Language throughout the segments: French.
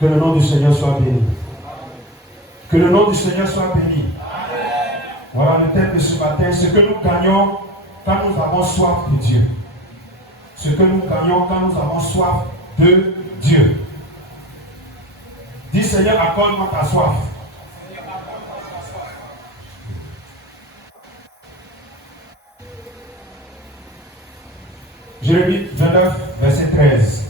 Que le nom du Seigneur soit béni. Que le nom du Seigneur soit béni. Voilà le thème de ce matin, ce que nous gagnons quand nous avons soif de Dieu. Ce que nous gagnons quand nous avons soif de Dieu. Dis Seigneur, accorde-moi ta soif. Jérémie 29, verset 13.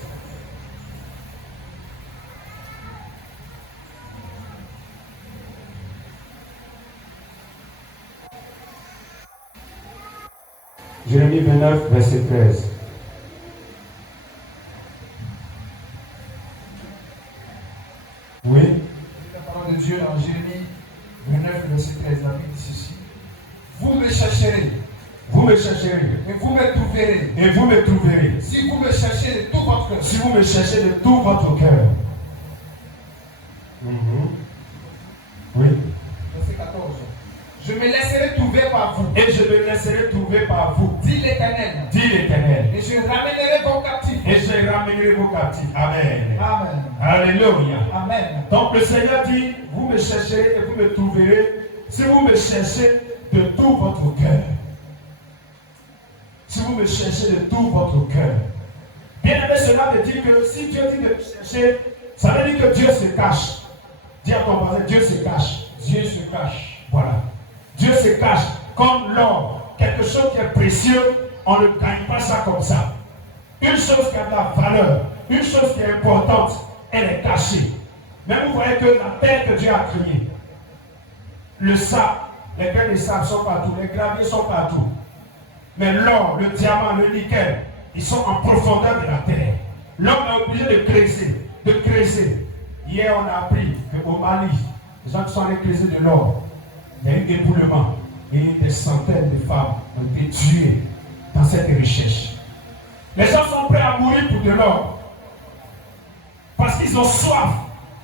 Jérémie 29, verset 13. Oui. La parole de Dieu dans Jérémie 29, verset 13, la Bible dit ceci. Vous me chercherez. Vous me chercherez. Et vous me trouverez. Et vous me trouverez. Si vous me cherchez de tout votre cœur. Si vous me cherchez de tout votre cœur. Oui. Verset 14. Je me laisserai trouver par vous. Et je me laisserai trouver par vous. Dit l'Éternel. Dit l'Éternel. Et je ramènerai vos captifs. Et je ramènerai vos captifs. Amen. Amen. Alléluia. Amen. Donc le Seigneur dit, vous me chercherez et vous me trouverez si vous me cherchez de tout votre cœur. Si vous me cherchez de tout votre cœur. Bien aimé, cela veut dire que si Dieu dit de me chercher, ça veut dire que Dieu se cache. Dis à ton voisin, Dieu se cache. Dieu se cache. Voilà. Dieu se cache comme l'or. Quelque chose qui est précieux, on ne gagne pas ça comme ça. Une chose qui a de la valeur, une chose qui est importante, elle est cachée. Mais vous voyez que la terre que Dieu a créée, le sable, les grains de sable sont partout, les graviers sont partout. Mais l'or, le diamant, le nickel, ils sont en profondeur de la terre. L'homme est obligé de creuser, de creuser. Hier, on a appris qu'au Mali, les gens qui sont allés creuser de l'or, il y a eu un éboulement et des centaines de femmes ont été tuées dans cette recherche. Les gens sont prêts à mourir pour de l'or parce qu'ils ont soif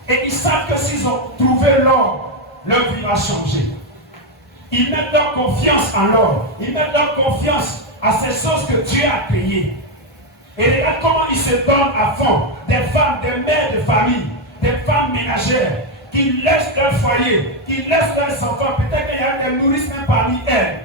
et ils savent que s'ils ont trouvé l'or, leur vie va changer. Ils mettent leur confiance en l'or, ils mettent leur confiance à ces choses que Dieu a créées. Et regarde comment ils se donnent à fond. Des femmes, des mères de famille, des femmes ménagères qui laissent leur foyer, qui laissent leurs enfants. Peut-être qu'il y a des nourrices même parmi elles.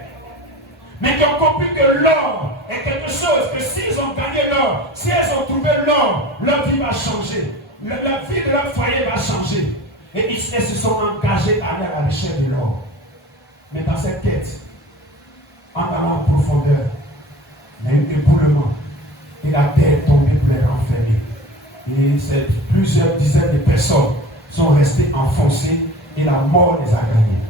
Mais qui ont compris que l'or est quelque chose que s'ils ont gagné l'or, si elles ont trouvé l'or, leur vie va changer. La vie de leur foyer va changer. Et elles se sont engagées à aller à la recherche de l'or. Mais dans cette quête, en allant en profondeur, il y a eu un éboulement. Et la terre est tombée pour les renfermer. Et plusieurs dizaines de personnes sont restées enfoncées et la mort les a gagnés.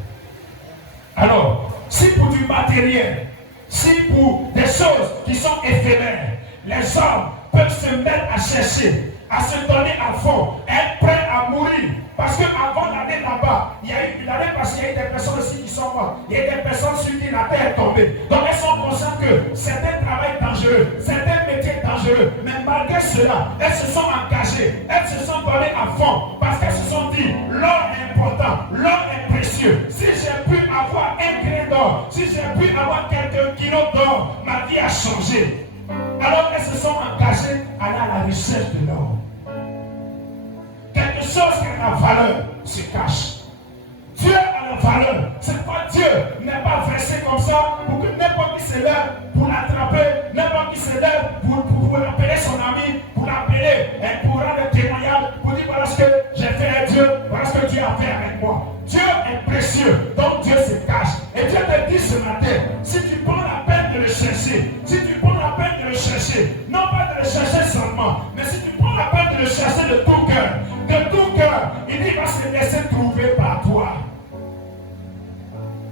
Alors, si pour du matériel, si pour des choses qui sont éphémères, les hommes peuvent se mettre à chercher, à se donner à fond, être prêts à mourir. Parce qu'avant d'aller là-bas, l'année passée, il y a eu des personnes aussi qui sont mortes. Il y a des personnes sur qui la terre est tombée. Donc elles sont conscientes que certains travails dangereux, certains métiers dangereux. Mais malgré cela, elles se sont engagées, elles se sont données à fond. Parce qu'elles se sont dit, l'or est important, l'or est précieux. Si j'ai pu avoir un grain d'or, si j'ai pu avoir quelques kilos d'or, ma vie a changé. Alors elles se sont engagées à aller à la recherche de l'or. Quelque chose qui a la valeur se cache. Dieu a la valeur. C'est pas Dieu n'est pas versé comme ça pour que n'importe qui se lève pour l'attraper, n'importe qui se lève pour appeler son ami, pour l'appeler et pour rendre un témoignage, pour dire voilà ce que j'ai fait à Dieu, voilà ce que Dieu a fait avec moi. Dieu est précieux, donc Dieu se cache. Et Dieu te dit ce matin, si tu prends la peine de le chercher, si tu prends la peine de le chercher, non pas de le chercher seulement, mais si tu prends la peine de le chercher de tout cœur, il dit qu'il va se laisser trouver par toi.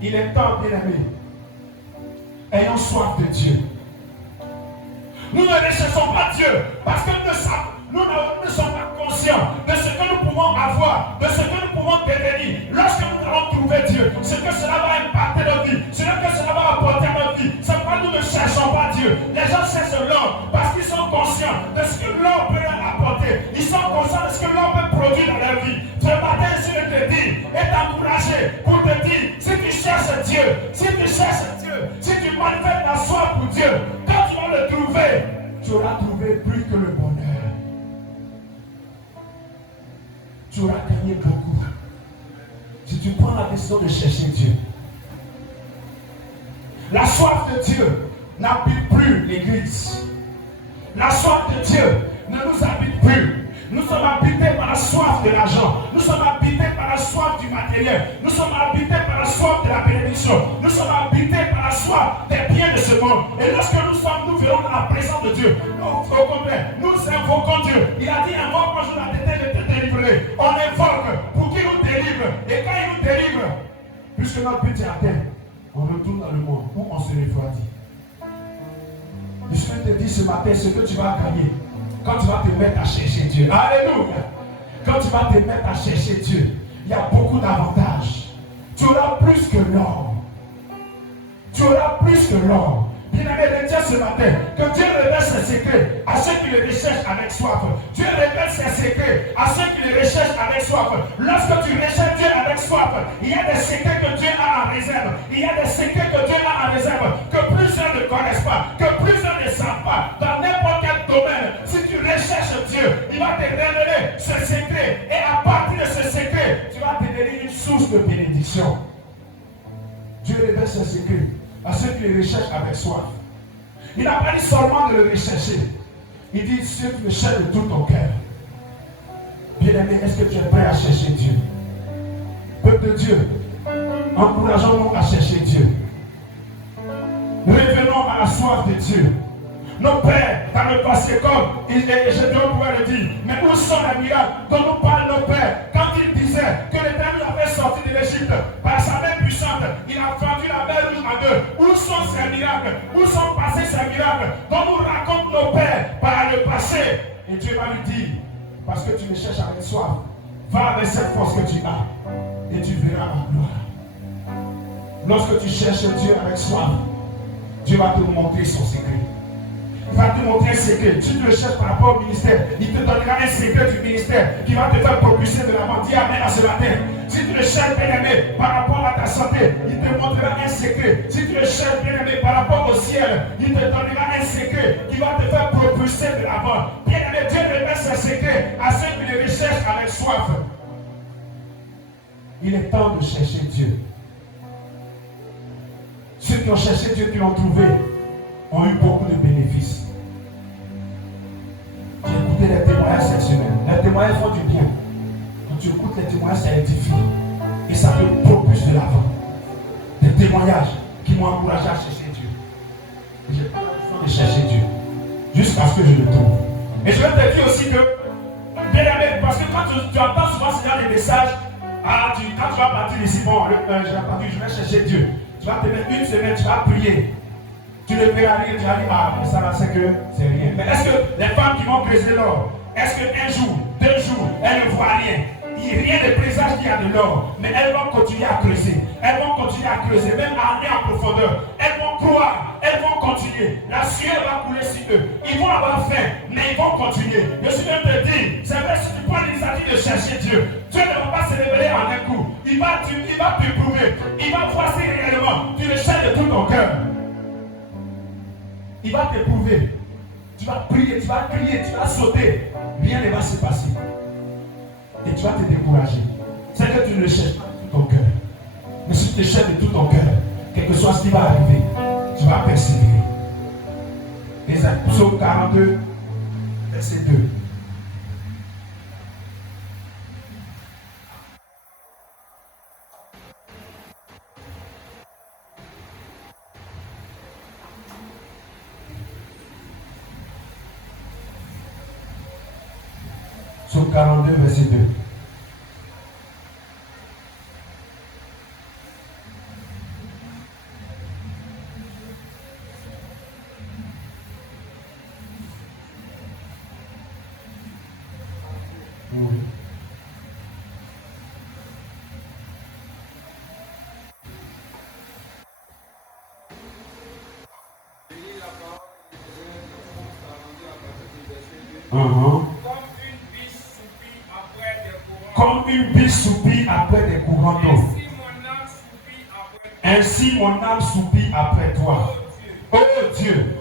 Il est temps, bien aimé, ayons soif de Dieu. Nous ne recherchons pas Dieu parce que nous ne sommes pas conscients de ce que nous pouvons avoir, de ce que nous pouvons devenir lorsque nous allons trouver Dieu. Ce que cela va impacter notre vie, ce que cela va apporter à notre vie. C'est pourquoi nous ne cherchons pas Dieu. Les gens cherchent l'or parce qu'ils sont conscients de ce que l'or peut leur apporter. Ils sont conscients de ce que l'or peut produire dans leur vie. Ce matin, je te dis, et t'encourager pour te dire, si tu cherches Dieu, si tu manifestes ta soif pour Dieu, quand tu vas le trouver, tu auras trouvé plus que le bonheur. tu auras gagné beaucoup. Si tu prends la décision de chercher Dieu. La soif de Dieu n'habite plus l'église. La soif de Dieu ne nous habite plus. Nous sommes habités par la soif de l'argent. Nous sommes habités par la soif du matériel. Nous sommes habités par la soif de la bénédiction. Nous sommes habités par la soif des biens de ce monde. Et lorsque nous verrons dans la présence de Dieu, nous invoquons Dieu. Il a dit invoque-moi, je vais te délivrer. On invoque pour qu'il nous délivre. Et quand il nous délivre, puisque notre but est atteint, on retourne dans le monde où on se refroidit. Je te dis ce matin ce que tu vas gagner quand tu vas te mettre à chercher Dieu. Alléluia. Quand tu vas te mettre à chercher Dieu, il y a beaucoup d'avantages. Tu auras plus que l'or. Tu auras plus que l'or. Bien-aimé de Dieu ce matin, que Dieu révèle ses secrets à ceux qui le recherchent avec soif. Dieu révèle ses secrets à ceux qui le recherchent avec soif. Lorsque tu recherches Dieu avec soif, il y a des secrets que Dieu a en réserve. Il y a des secrets que Dieu a en réserve que plusieurs ne connaissent pas, que plusieurs ne savent pas. Dans n'importe quel domaine, si tu recherches Dieu, il va te révéler ce secret. Et à partir de ce secret, tu vas te donner une source de bénédiction. Dieu révèle ses secrets à ceux qui le recherchent avec soif. Il n'a pas dit seulement de le rechercher. Il dit ceux qui le cherchent de tout ton cœur. Bien-aimé, est-ce que tu es prêt à chercher Dieu? Peuple de Dieu, encourageons-nous à chercher Dieu. Revenons à la soif de Dieu. Nos pères, dans le passé, comme je dois pouvoir le dire, mais où sont les miracles dont nous parlent nos pères quand ils disaient que l'Éternel avait sorti de l'Égypte par sa main puissante, il a fendu la mer rouge en deux. Où sont ces miracles? Où sont passés ces miracles dont nous racontent nos pères par le passé? Et Dieu va lui dire, parce que tu me cherches avec soif, va avec cette force que tu as et tu verras ma gloire. Lorsque tu cherches Dieu avec soif, Dieu va te montrer son secret. Il va te montrer un secret. Si tu le cherches par rapport au ministère, il te donnera un secret du ministère qui va te faire propulser de l'avant. Dis amen à ce matin. Si tu le cherches bien aimé par rapport à ta santé, il te montrera un secret. Si tu le cherches bien aimé par rapport au ciel, il te donnera un secret qui va te faire propulser de l'avant. Bien aimé, Dieu révèle ses secrets à ceux qui le recherchent avec soif. Il est temps de chercher Dieu. Ceux qui ont cherché Dieu, qui l'ont trouvé, ont eu beaucoup de bénéfices. J'ai écouté les témoignages cette semaine. Les témoignages font du bien. Quand tu écoutes les témoignages, ça édifie. Et ça te propulse de l'avant. Des témoignages qui m'ont encouragé à chercher Dieu. Et j'ai pas besoin de chercher Dieu. Jusqu'à ce que je le trouve. Et je vais te dire aussi que, bien aimé, parce que quand tu entends souvent ce genre de messages, quand tu vas partir ici, bon, je vais chercher Dieu. Tu vas te mettre une semaine, tu vas prier. Tu ne verras rien, tu vas dire, ah, mais ça va, c'est que c'est rien. Mais est-ce que les femmes qui vont creuser l'or, est-ce qu'un jour, 2 jours, elles ne voient rien? Rien ne présage qu'il y a de l'or, mais elles vont continuer à creuser. Elles vont continuer à creuser, même à aller en profondeur. Elles vont croire, elles vont continuer. La sueur va couler sur eux. Ils vont avoir faim, mais ils vont continuer. Je suis même te dire, c'est vrai, si tu prends l'initiative de chercher Dieu, Dieu ne va pas se révéler en un coup. Il va t'éprouver. Il va voir si réellement tu le cherches de tout ton cœur. Il va t'éprouver. Tu vas prier, tu vas crier, tu vas sauter. Rien ne va se passer. Et tu vas te décourager. C'est que tu ne le cherches pas de tout ton cœur. Mais si tu le cherches de tout ton cœur, quel que soit ce qui va arriver, tu vas persévérer. Psaume 42, verset 2. Psaume 42, verset 2. Oui. Comme une biche soupire après des courants d'eau. Ainsi mon âme soupire après toi. Oh Dieu,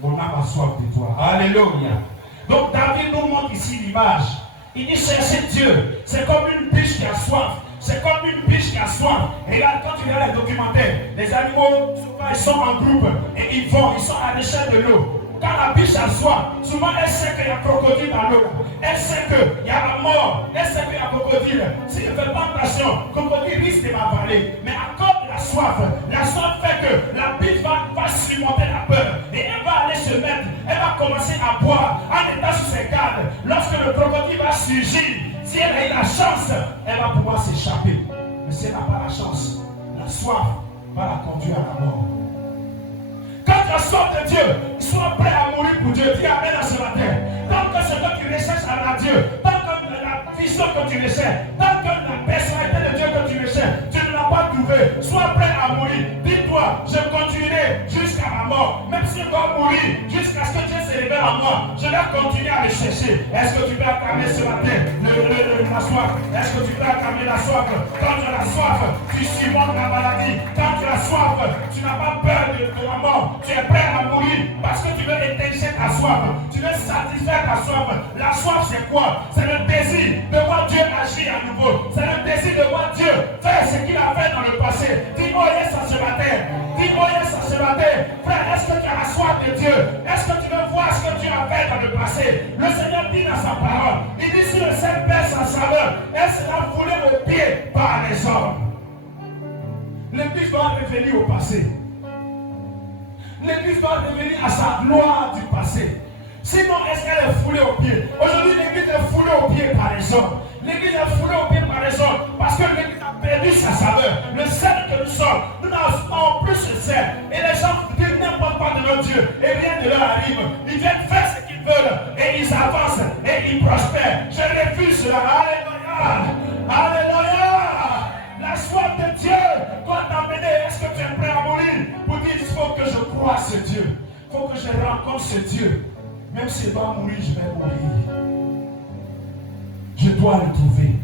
mon âme a soif de toi. Alléluia. Donc David nous montre ici l'image Il dit chercher Dieu. C'est comme une biche qui a soif. C'est comme une biche qui a soif. Et là, quand tu regardes les documentaires, les animaux, souvent, ils sont en groupe et ils vont, ils sont à l'échelle de l'eau. Quand la biche a soif, souvent elle sait qu'il y a crocodile dans l'eau. Elle sait qu'il y a la mort. Elle sait qu'il y a crocodile. Si je ne fais pas attention, crocodile risque de m'avaler. Mais à cause de la soif fait que la biche va surmonter la peur. Et elle va aller se mettre, elle va commencer à boire en étant sous ses gardes. Lorsque le crocodile va surgir, si elle a eu la chance, elle va pouvoir s'échapper. Mais si elle n'a pas la chance, la soif va la conduire à la mort. Quand tu as soif de Dieu, sois prêt à mourir pour Dieu. Dis Amen dans ce matin. Tant que ce que tu recherches à Dieu, tant que la vision que tu recherches, tant que la personnalité de Dieu que tu recherches, tu ne l'as pas trouvé, sois prêt à mourir. Dis-toi, je continuerai jusqu'à la mort. Même si je dois mourir, jusqu'à ce que Dieu se révèle en moi, je vais continuer à le chercher. Est-ce que tu peux acclamer ce matin la soif? Est-ce que tu peux acclamer la soif? Quand tu as la soif, tu surmontes la maladie. Quand tu as soif, tu n'as pas peur de la mort. Tu es prêt à mourir parce que tu veux éteindre ta soif. Tu veux satisfaire ta soif. La soif, c'est quoi? C'est le désir de voir Dieu agir à nouveau. C'est le désir de voir Dieu faire ce qu'il a fait dans le passé. Dis oh yes à ce matin. Dis oh yes à ce matin. Frère, est-ce que tu as la soif de Dieu? Est-ce que tu veux voir ce que Dieu a fait dans le passé? Le Seigneur dit dans sa parole, il dit si le Seigneur perd sa saveur, elle sera foulée au pied par les hommes. L'Église doit revenir au passé. L'Église doit revenir à sa gloire du passé. Sinon, est-ce qu'elle est foulée aux pieds? Aujourd'hui, l'Église est foulée aux pieds par les hommes. L'Église est foulée aux pieds par les hommes parce que l'Église a perdu sa saveur. Le sel que nous sommes, nous n'avons plus ce sel. Et les gens disent n'importe quoi de notre Dieu et rien ne leur arrive. Ils viennent faire ce qu'ils veulent et ils avancent et ils prospèrent. Je refuse cela. Alléluia. Alléluia. La soif de Dieu doit t'emmener. Est-ce que tu es prêt à mourir? Pour dire il faut que je croie ce Dieu. Il faut que je rencontre ce Dieu. Même si je dois mourir, je vais mourir. Je dois le trouver.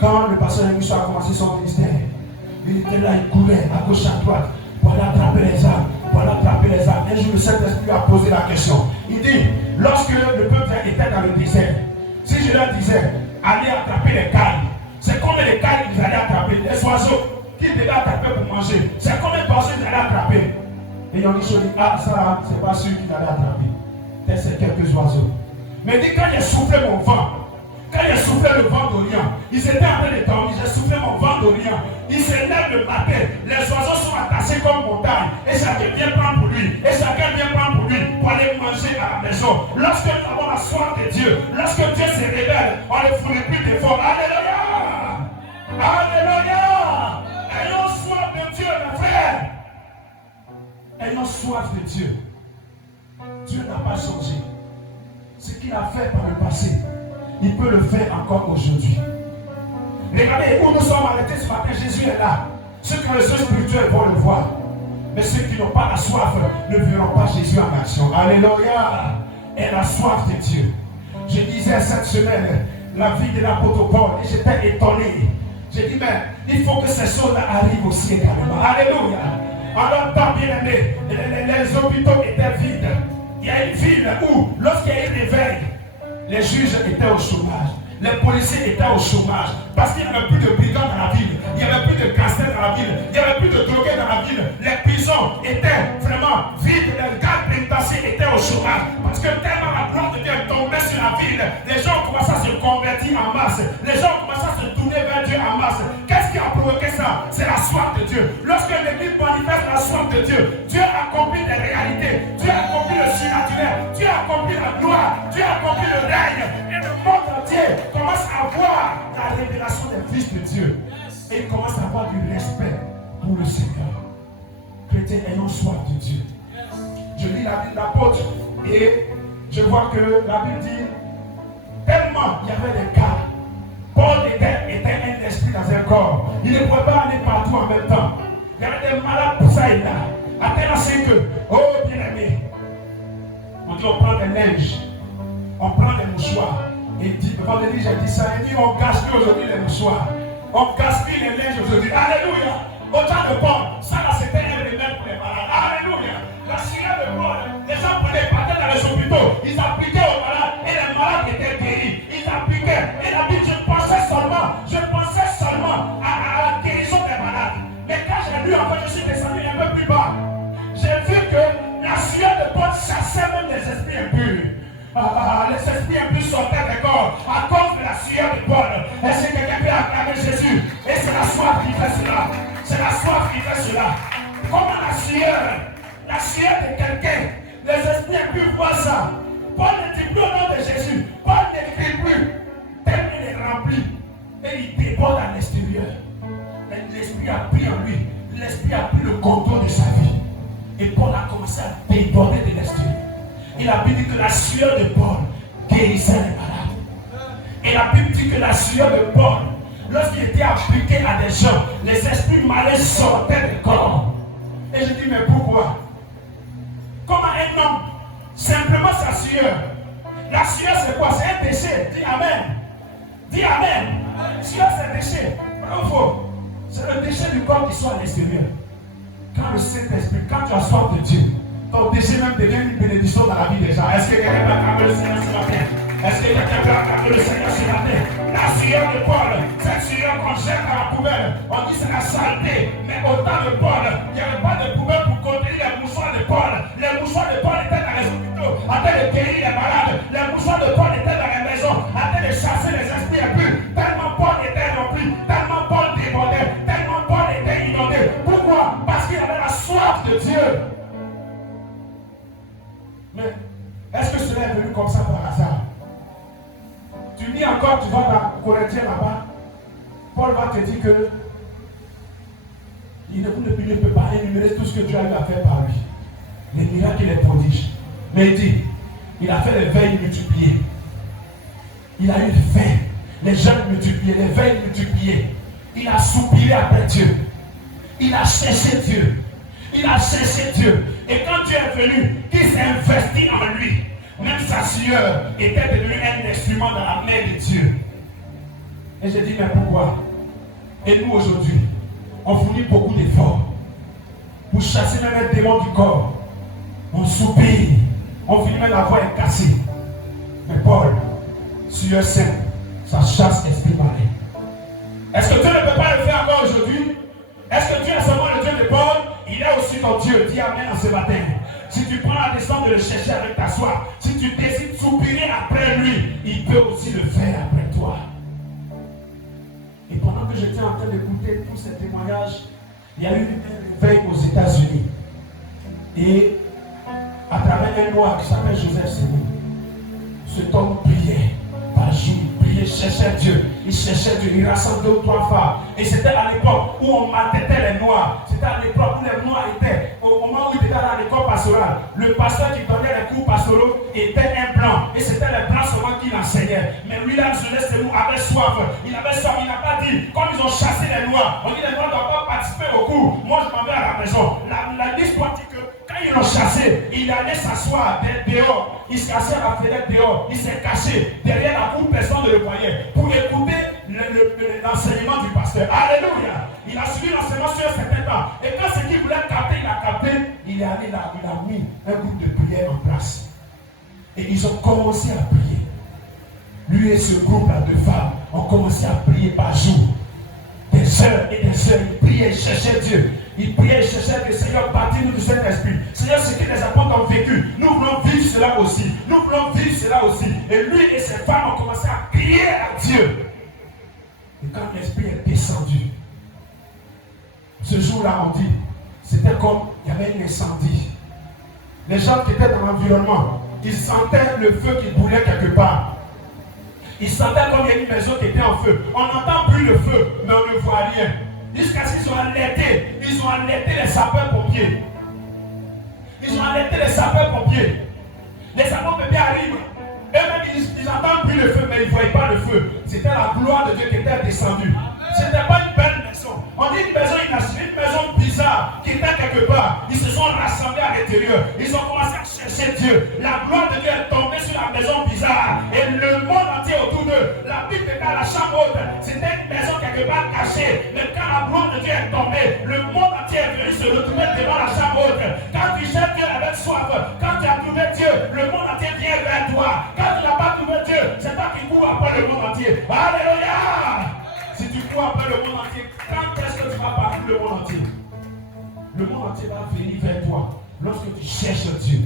Quand le pasteur Moussa a commencé son ministère, il était là, il courait à gauche, à droite, pour aller attraper les âmes, pour aller attraper les âmes. Un jour, le Saint-Esprit a posé la question. Il dit, lorsque le peuple était dans le désert, si je leur disais, allez attraper les cailles, c'est combien de cailles qu'ils allaient attraper? Les oiseaux qu'ils devaient attraper pour manger, c'est combien d'oiseaux ils allaient attraper? Et ils ont dit, ah ça, c'est pas sûr qu'ils allaient attraper. Peut-être c'est quelques oiseaux. Mais dit, quand j'ai soufflé mon vent, quand j'ai soufflé le vent d'Orient, ils étaient en train de dormir, j'ai soufflé mon vent d'Orient. Ils se lèvent le matin, les oiseaux sont attachés comme montagne, et chacun vient prendre pour lui, et chacun vient prendre pour lui, pour aller manger à la maison. Lorsque nous avons la soif de Dieu, lorsque Dieu se révèle, on ne fournit plus d'efforts. Alléluia! Alléluia! Ayons soif de Dieu, mes frères. Ayons soif de Dieu. Dieu n'a pas changé. Ce qu'il a fait par le passé, il peut le faire encore aujourd'hui. Regardez où nous sommes arrêtés ce matin, Jésus est là. Ceux qui ont les yeux spirituels vont le voir. Mais ceux qui n'ont pas la soif ne verront pas Jésus en action. Alléluia! Et la soif de Dieu. Je disais cette semaine la vie de l'apôtre Paul et j'étais étonné. J'ai dit, mais il faut que ces choses-là arrivent aussi également. Alléluia! En leur temps bien aimé, les hôpitaux étaient vides. Il y a une ville où, lorsqu'il y a eu des réveil, les juges étaient au chômage. Les policiers étaient au chômage. Parce qu'il n'y avait plus de brigands dans la ville. Il n'y avait plus de gangsters dans la ville. Il n'y avait plus de drogués dans la ville. Les prisons étaient vraiment vides. Les gardes pénitentiaires étaient au chômage. Parce que tellement la gloire de Dieu tombait sur la ville, les gens commençaient à se convertir en masse. Les gens commençaient à se tourner vers Dieu en masse. Qu'est-ce qui a provoqué ça? C'est la soif de Dieu. Lorsque l'Église manifeste la soif de Dieu, Dieu accomplit des réalités. Dieu accomplit le surnaturel. Dieu accomplit la gloire. Dieu accomplit le règne. Et le monde entier commence à voir la révélation des fils de Dieu. Et il commence à avoir du respect pour le Seigneur. Chrétiens, ayons soif de Dieu. Je lis la Bible d'apôtre et je vois que la Bible dit tellement il y avait des cas. Paul était un esprit dans un corps. Il ne pouvait pas aller partout en même temps. Il y avait des malades pour ça et là. À tel enseigne que, oh bien-aimé, on dit on prend des neiges, on prend des mouchoirs. Et dit, vendredi j'ai dit ça, il dit on gaspille aujourd'hui les mouchoirs. On gaspille les neiges aujourd'hui. Alléluia! Au temps de Paul, ça là c'était un remède pour les malades. Alléluia! La sirène de Paul, les gens prenaient, partaient dans les hôpitaux, ils appliquaient aux malades et les esprits impurs. Les esprits impurs sortaient des corps à cause de la sueur de Paul. Est-ce que quelqu'un peut acclamer Jésus? Et c'est la soif qui fait cela. C'est la soif qui fait cela. Comment la sueur de quelqu'un, les esprits impurs voient ça. Paul ne dit plus au nom de Jésus. Paul n'écrit plus. Tellement il est rempli. Et il déborde à l'extérieur. L'esprit a pris en lui. L'esprit a pris le contrôle de sa vie. Et Paul a commencé à déborder de l'extérieur. Il a dit que la sueur de Paul guérissait les malades. Et la Bible dit que la sueur de Paul, lorsqu'il était appliqué à des gens, les esprits malins sortaient des corps. Et je dis, mais pourquoi? Comment un homme, simplement sa sueur. La sueur c'est quoi? C'est un déchet. Dis Amen. Dis Amen. Sueur c'est un déchet. Bravo. C'est le déchet du corps qui soit à l'extérieur. Quand le Saint-Esprit, quand tu as soif de Dieu, ton déchet même devient une bénédiction dans la vie des gens. Est-ce que quelqu'un peut acclamer le Seigneur sur la terre? Est-ce que quelqu'un peut acclamer le Seigneur sur la terre? La sueur de Paul, cette sueur qu'on jette dans la poubelle, on dit c'est la saleté. Mais au temps de Paul, il n'y avait pas de poubelle pour contenir les mouchoirs de Paul. Les mouchoirs de Paul étaient dans les hôpitaux, afin de guérir les malades. Les mouchoirs de Paul étaient dans les maisons, afin de chasser les esprits impurs. Tellement Paul était rempli, tellement Paul débordait, tellement Paul était inondé. Pourquoi? Parce qu'il avait la soif de Dieu. Mais est-ce que cela est venu comme ça par hasard? Tu dis encore, tu vas dans Corinthiens là-bas, Paul va te dire que il ne peut pas énumérer tout ce que Dieu a eu à faire par lui. Les miracles et les prodiges. Mais il dit, il a fait les veilles multipliées. Il a eu faim. Les jeûnes multipliés, les veilles multipliées. Il a soupiré après Dieu. Il a cherché Dieu. Il a cherché Dieu. Et quand Dieu est venu, il s'est investi en lui. Même sa sueur était devenue un instrument dans la main de Dieu. Et j'ai dit, mais pourquoi? Et nous aujourd'hui, on fournit beaucoup d'efforts pour chasser même les démons du corps. On soupire, on finit même la voix est cassée. Mais Paul, sueur sainte, ça chasse l'esprit malin. Est-ce que Dieu ne peut pas le faire encore aujourd'hui? Est-ce que Dieu est seulement le Dieu de Paul? Il est aussi ton Dieu. Dis Amen en ce matin. Si tu prends la décision de le chercher avec ta soif, si tu décides de soupirer après lui, il peut aussi le faire après toi. Et pendant que j'étais en train d'écouter tous ces témoignages, il y a eu un réveil aux États-Unis. Et à travers un noir qui s'appelle Joseph Sénou, cet homme priait par jour, il priait, cherchait Dieu. Il cherchait Dieu, il rassemblait 2 ou 3 femmes. Et c'était à l'époque où on maltraitait les noirs. C'était à l'époque où les noirs étaient, au moment où il était à l'école pastorale, le pasteur qui donnait les cours pastoraux était un blanc. Et c'était les blancs seulement qui l'enseignaient. Mais William Joseph Sénou avait soif. Il avait soif, il n'a pas dit, comme ils ont chassé les noirs, on dit les noirs ne doivent pas participer au cours. Moi je m'en vais à la maison. La l'histoire dit que quand ils l'ont chassé, il allait s'asseoir dehors. Il se cassait à la fenêtre dehors. Il s'est caché derrière la cour, personne ne le voyait. Pour écouter l'enseignement du pasteur. Alléluia. Il a suivi l'enseignement sur un certain temps. Et quand ce qu'il voulait capter, il a capté. Il est allé là, il a mis un groupe de prière en place. Et ils ont commencé à prier. Lui et ce groupe-là de femmes ont commencé à prier par jour. Des heures et des heures. Ils priaient, ils cherchaient Dieu. Ils priaient, ils cherchaient le Seigneur, bâtis-nous du Saint-Esprit. Seigneur, ce que les apôtres ont vécu, nous voulons vivre cela aussi. Nous voulons vivre cela aussi. Et lui et ses femmes ont commencé à crier à Dieu. Et quand l'Esprit est descendu, ce jour-là, on dit, c'était comme il y avait un incendie. Les gens qui étaient dans l'environnement, ils sentaient le feu qui brûlait quelque part. Ils sentaient comme il y a une maison qui était en feu. On n'entend plus le feu, mais on ne voit rien. Jusqu'à ce qu'ils ont alerté les sapeurs-pompiers. Ils ont alerté les sapeurs-pompiers. Les sapeurs-pompiers arrivent. Eux-mêmes, ils n'entendent plus le feu, mais ils ne voyaient pas le feu. C'était la gloire de Dieu qui était descendue. Ce n'était pas une belle maison. On dit une maison inachevé, une maison bizarre qui était quelque part. Ils se sont rassemblés à l'intérieur. Ils ont commencé à chercher Dieu. La gloire de Dieu est tombée sur la maison bizarre. Et le monde entier autour d'eux. La Bible était à la chambre haute. C'était une maison quelque part cachée. Mais quand la gloire de Dieu est tombée, le monde entier est venu se retrouver devant la chambre haute. Quand tu cherches Dieu avec soif, quand tu as trouvé Dieu, le monde entier vient vers toi. Quand tu n'as pas trouvé Dieu, c'est toi qui cours après le monde entier. Alléluia! Si tu cours après le monde entier, quand est-ce que tu vas parcourir le monde entier? Le monde entier va venir vers toi lorsque tu cherches Dieu.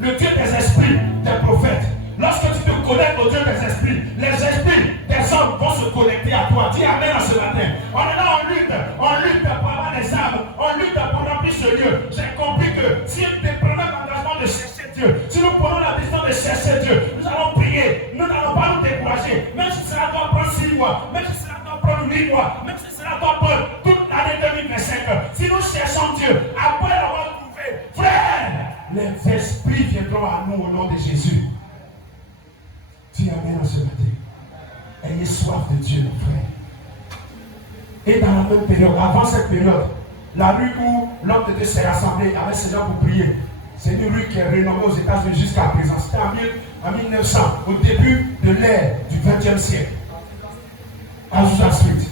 le Dieu des esprits, des prophètes. Lorsque tu te connectes au Dieu des esprits, les esprits des hommes vont se connecter à toi. Dis Amen à ce matin. On est là, on lutte pour avoir des âmes, on lutte pour remplir ce lieu. J'ai compris que si nous prenons l'engagement de chercher Dieu, si nous prenons la décision de chercher Dieu, nous allons prier, nous n'allons pas nous décourager. Même si cela doit prendre 6 mois, même si cela doit prendre 8 mois, même si cela doit prendre toute l'année 2025. Si nous cherchons Dieu, après l'avoir trouvé, frère, les esprits viendront à nous au nom de Jésus. Dis Amen à ce matin. Ayez soif de Dieu, mon frère. Et dans la même période, avant cette période, la rue où l'homme de Dieu s'est rassemblé avec ses gens pour prier, c'est une rue qui est renommée aux États-Unis jusqu'à présent. C'était en 1900, au début de l'ère du XXe siècle. Azusa Street.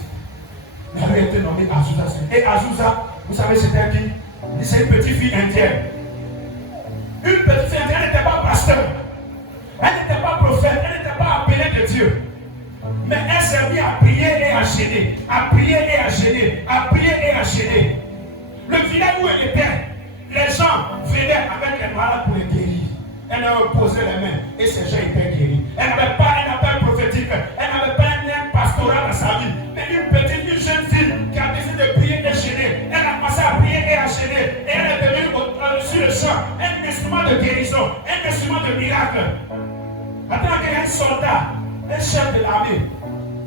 La rue a été nommée Azusa Street. Et Azusa, vous savez c'était qui? C'est une petite fille indienne. Une petite fille indienne, elle n'était pas pasteur. Elle n'était pas prophète, elle n'était pas appelée de Dieu. Mais elle s'est mise à prier et à gêner. À prier et à gêner. À prier et à gêner. Le village où elle était, les gens venaient avec les malades pour les guérir. Elle leur posait les mains et ces gens étaient guéris. Elle n'avait pas un appel prophétique. Elle n'avait pas un lien pastoral dans sa vie. Mais une jeune fille qui a décidé de prier et gêner. Elle a commencé à prier et à gêner. Et elle est devenue sur le champ un instrument de guérison, un instrument de miracle. Attends qu'il y a un soldat, un chef de l'armée,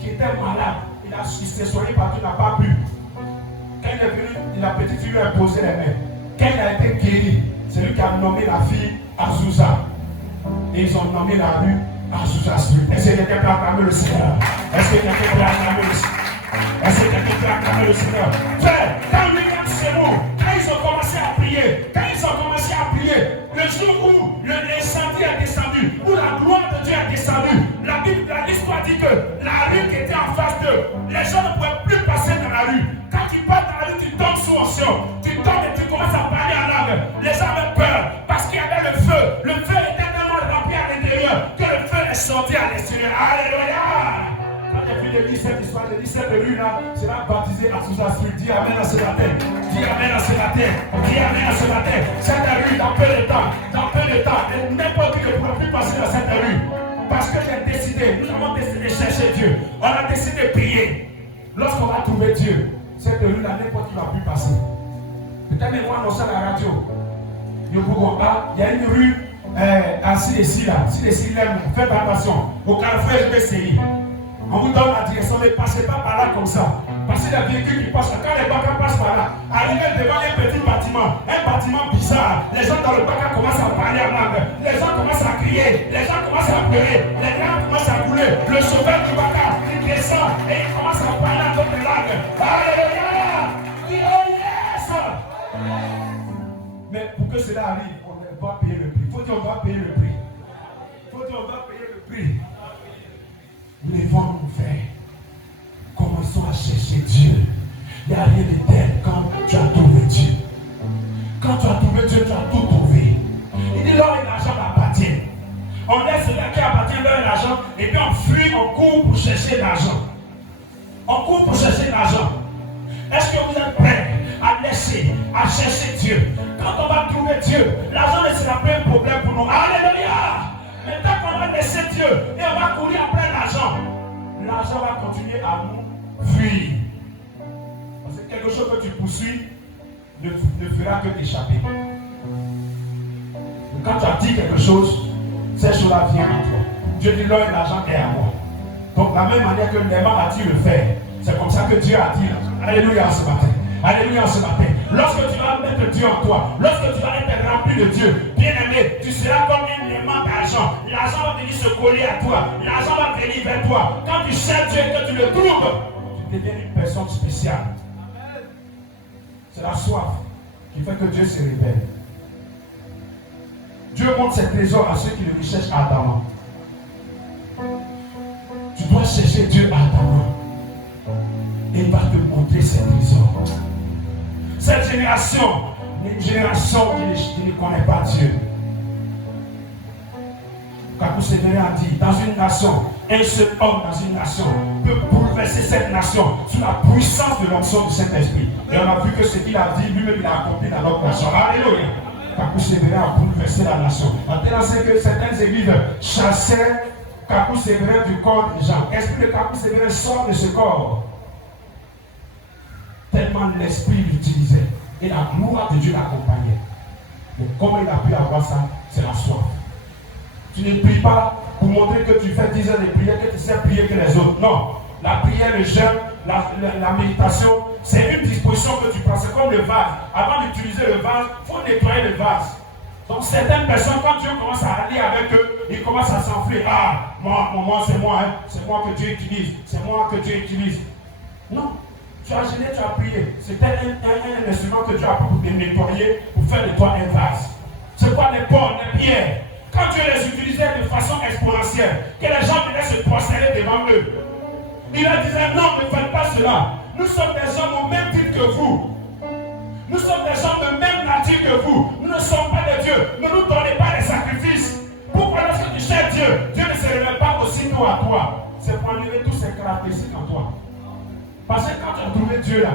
qui était malade. Il s'est soigné partout, il n'a pas pu. Quand il est venu, la petite fille lui a posé les mains. Quand il a été guéri, c'est lui qui a nommé la fille Azusa. Et ils ont nommé la rue Azusa Street. Est-ce que quelqu'un peut acclamer le Seigneur? Est-ce que quelqu'un peut acclamer le Seigneur? Est-ce que quelqu'un peut acclamer le Seigneur? Frère, quand William Seymour, quand ils ont commencé à prier, le jour où l'incendie est descendu, où la gloire de Dieu est descendue, l'histoire dit que la rue qui était en face d'eux, les gens ne pouvaient plus passer dans la rue. Quand tu passes dans la rue, tu tombes sous onction, tu tombes et tu commences à parler en langue. Les gens avaient peur parce qu'il y avait le feu. Le feu était tellement rempli à l'intérieur que le feu est sorti à l'extérieur. Alléluia! Quand j'ai vu l'église cette histoire, j'ai dit cette rue-là sera baptisée à Azusa Street. Dis Amen à ce matin. Dis Amen à ce matin. Dis Amen à ce matin. Cette rue, dans peu de temps, n'importe qui ne pourra plus passer dans cette rue. Parce que j'ai décidé, nous avons décidé de chercher Dieu. On a décidé de prier. Lorsqu'on va trouver Dieu, cette rue-là, n'importe qui ne va plus passer. Peut-être même moi, annoncer à la radio. Il y a une rue à Sidessi là. Sidessi là, faites attention. Au carrefour SBCI. On vous donne la direction, mais ne passez pas par là comme ça. Passez les véhicules qui passent, quand les bacs passent par là, arrivez devant un petit bâtiment bizarre. Les gens dans le bac commencent à parler en langue. Les gens commencent à crier, les gens commencent à pleurer, les gens commencent à couler. Le sauveur du bac, il descend et il commence à parler en d'autres langues. Alléluia! Oh yes! Mais pour que cela arrive, on doit payer le prix. Il faut dire on doit payer le prix. Il faut dire on doit payer le prix. Nous devons nous faire. Commençons à chercher Dieu. Il n'y a rien de tel quand tu as trouvé Dieu. Quand tu as trouvé Dieu, tu as tout trouvé. Il dit l'or et l'argent m'appartiennent. On laisse celui qui appartient l'or et l'argent et puis on fuit, on court pour chercher l'argent. On court pour chercher l'argent. Est-ce que vous êtes prêts à laisser, à chercher Dieu? Quand on va trouver Dieu, l'argent ne sera plus un problème pour nous. Alléluia! Mais tant qu'on va laisser Dieu et on va courir après l'argent, l'argent va continuer à nous fuir. Parce que quelque chose que tu poursuis ne fera que t'échapper. Quand tu as dit quelque chose, cette chose-là vient à toi. Dieu dit l'or et l'argent est à moi. Donc, la même manière que Néman a dit le faire, c'est comme ça que Dieu a dit. Alléluia ce matin. Alléluia ce matin. Lorsque tu vas mettre Dieu en toi, lorsque tu vas être rempli de Dieu, bien aimé, tu seras comme un aimant d'argent. L'argent va venir se coller à toi. L'argent va venir vers toi. Quand tu cherches Dieu et que tu le trouves, tu deviens une personne spéciale. C'est la soif qui fait que Dieu se révèle. Dieu montre ses trésors à ceux qui le recherchent ardemment. Tu dois chercher Dieu ardemment. Et il va te montrer ses trésors. Cette génération est une génération qui ne connaît pas Dieu. Kakou Sévéré a dit, dans une nation, un seul homme dans une nation peut bouleverser cette nation sous la puissance de l'onction du Saint-Esprit. Et on a vu que ce qu'il a dit, lui-même il a accompli dans notre nation. Alléluia. Kakou Sévérin a bouleversé la nation. En tellement c'est que certaines églises chassaient Kakou Sévérin du corps des gens. L'esprit de Kakou Sévérin sort de ce corps. Tellement l'esprit l'utilisait. Et la gloire de Dieu l'accompagnait. Mais comment il a pu avoir ça? C'est la soif. Tu ne pries pas pour montrer que tu fais 10 heures de prière, que tu sais prier que les autres. Non. La prière, le jeûne, la méditation, c'est une disposition que tu prends. C'est comme le vase. Avant d'utiliser le vase, il faut nettoyer le vase. Donc certaines personnes, quand Dieu commence à aller avec eux, ils commencent à s'enfler. Ah, moi c'est moi, hein. C'est moi que Dieu utilise. C'est moi que Dieu utilise. Non. Tu as gêné, tu as prié. C'était un instrument que Dieu a pris pour te nettoyer, pour faire de toi un vase. C'est quoi les porcs, les pierres? Quand Dieu les utilisait de façon exponentielle, que les gens venaient se prosterner devant eux. Il leur disait, non, ne faites pas cela. Nous sommes des hommes au même titre que vous. Nous sommes des hommes de même nature que vous. Nous ne sommes pas des dieux. Ne nous donnez pas les sacrifices. Pourquoi lorsque tu cherches Dieu, Dieu ne se révèle pas aussitôt à toi? C'est pour enlever toutes ces caractéristiques en toi. Parce que quand tu as trouvé Dieu là,